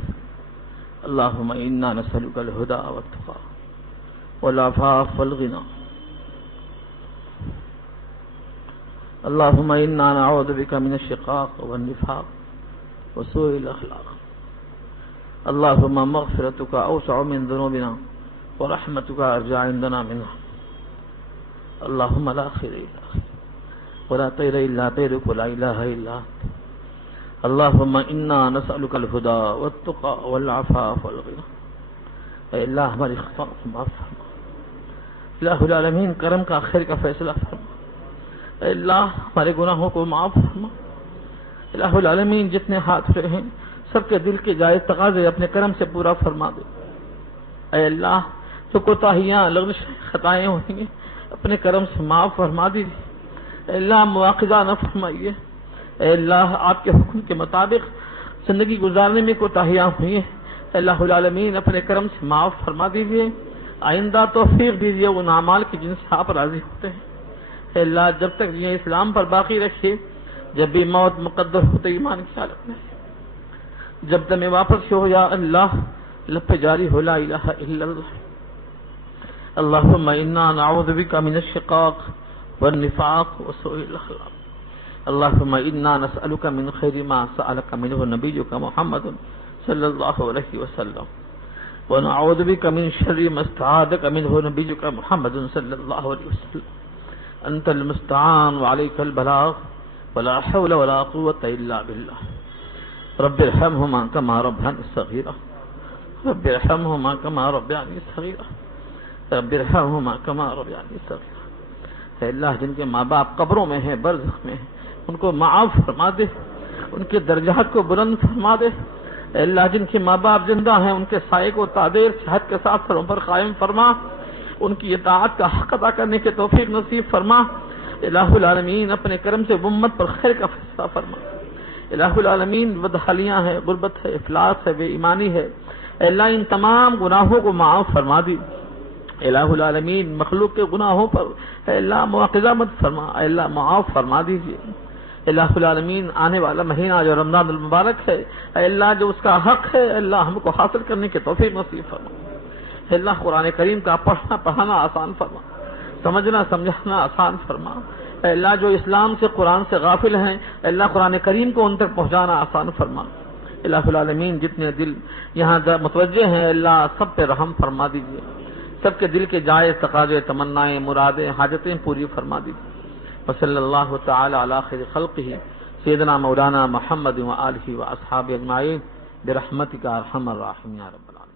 اللهم انا نسألک الهدى والتقى والعفاف والغنى اللهم انا نعوذ بك من الشقاق والنفاق وسوء الاخلاق اللهم مغفرتك اوسع من ذنوبنا ورحمتك ارجى عندنا منها اللهم لا خير الا خير ولا طير الا طيرك ولا اله الا انت اللهم انا نسألك الهدى والتقى والعفاف والغنى اے اللہ ہماری خطا کو معاف فرما، الہ العالمین کرم کا خیر کا فیصلہ فرما، اے اللہ ہمارے گناہوں کو معاف فرما، الہ العالمین جتنے ہاتھ اٹھے ہیں سب کے دل کے جائز تقاضے اپنے کرم سے پورا فرما دے، اے اللہ جو کوتاہیاں لغزشیں خطائیں ہوئی ہیں اپنے کرم سے معاف فرما دیجیے، اے اللہ مواخذہ نہ فرمائیے، اے اللہ آپ کے حکم کے مطابق زندگی گزارنے میں کوتاہیاں ہوئی ہیں، اے اللہ العالمین اپنے کرم سے معاف فرما دیجیے، آئندہ توفیق دیجیے ان اعمال کی جن سے آپ راضی ہوتے ہیں، اے اللہ جب تک یہ اسلام پر باقی رکھیے، جب بھی موت مقدر ہو تو ایمان کی حالت میں، جب تمہیں واپس ہو یا اللہ لب پہ جاری ہو لا الہ الا اللہ۔ اللہم انا نعوذ بک من الشقاق والنفاق وسوء الاخلاق اللہم انا نسألک من خیر ما سألک منہ نبیک محمد صلی اللہ علیہ وسلم ونعوذ بک من شر ما استعاذک منہ نبیک محمد صلی اللہ علیہ وسلم انت المستعان وعلیک البلاغ ولا حول ولا قوة الا باللہ رب ارحمہما کما ربیانی صغیرہ رب ارحمہما کما ربیانی صغیرہ رب ارحمہما کما ربیانی صغیرہ۔ اے اللہ جن کے ماں باپ قبروں میں ہیں برزخ میں ہیں ان کو معاف فرما دے، ان کے درجات کو بلند فرما دے، اے اللہ جن کے ماں باپ زندہ ہیں ان کے سائے کو تعدیر صحت کے ساتھ سروں پر قائم فرما، ان کی اطاعت کا حق ادا کرنے کے توفیق نصیب فرما، الہ العالمین اپنے کرم سے امت پر خیر کا فیصلہ فرما، الہ العالمین بدحالیاں ہے، غربت ہے، افلاس ہے، بے ایمانی ہے، اے اللہ ان تمام گناہوں کو معاف فرما دی، الہ العالمین مخلوق کے گناہوں پر اے اللہ مواخذہ مت فرما، اے اللہ معاف فرما دیجیے، الہ العالمین آنے والا مہینہ جو رمضان المبارک ہے اے اللہ جو اس کا حق ہے اے اللہ ہم کو حاصل کرنے کی توفیق نصیب فرما، اے اللہ قرآن کریم کا پڑھنا پڑھانا آسان فرما، سمجھنا سمجھانا آسان فرما، اے اللہ جو اسلام سے قرآن سے غافل ہیں اے اللہ قرآن کریم کو ان تک پہنچانا آسان فرما، الہ العالمین جتنے دل یہاں متوجہ ہیں اے اللہ سب پہ رحم فرما دیجیے، سب کے دل کے جائز تقاضے تمنائیں مرادیں حاجتیں پوری فرما دیجیے، وصلی اللہ تعالی علی خیر خلقہ سیدنا مولانا محمد و آلہ و اصحابہ اجمعین برحمتک ارحم الراحمین یا رب العالمین۔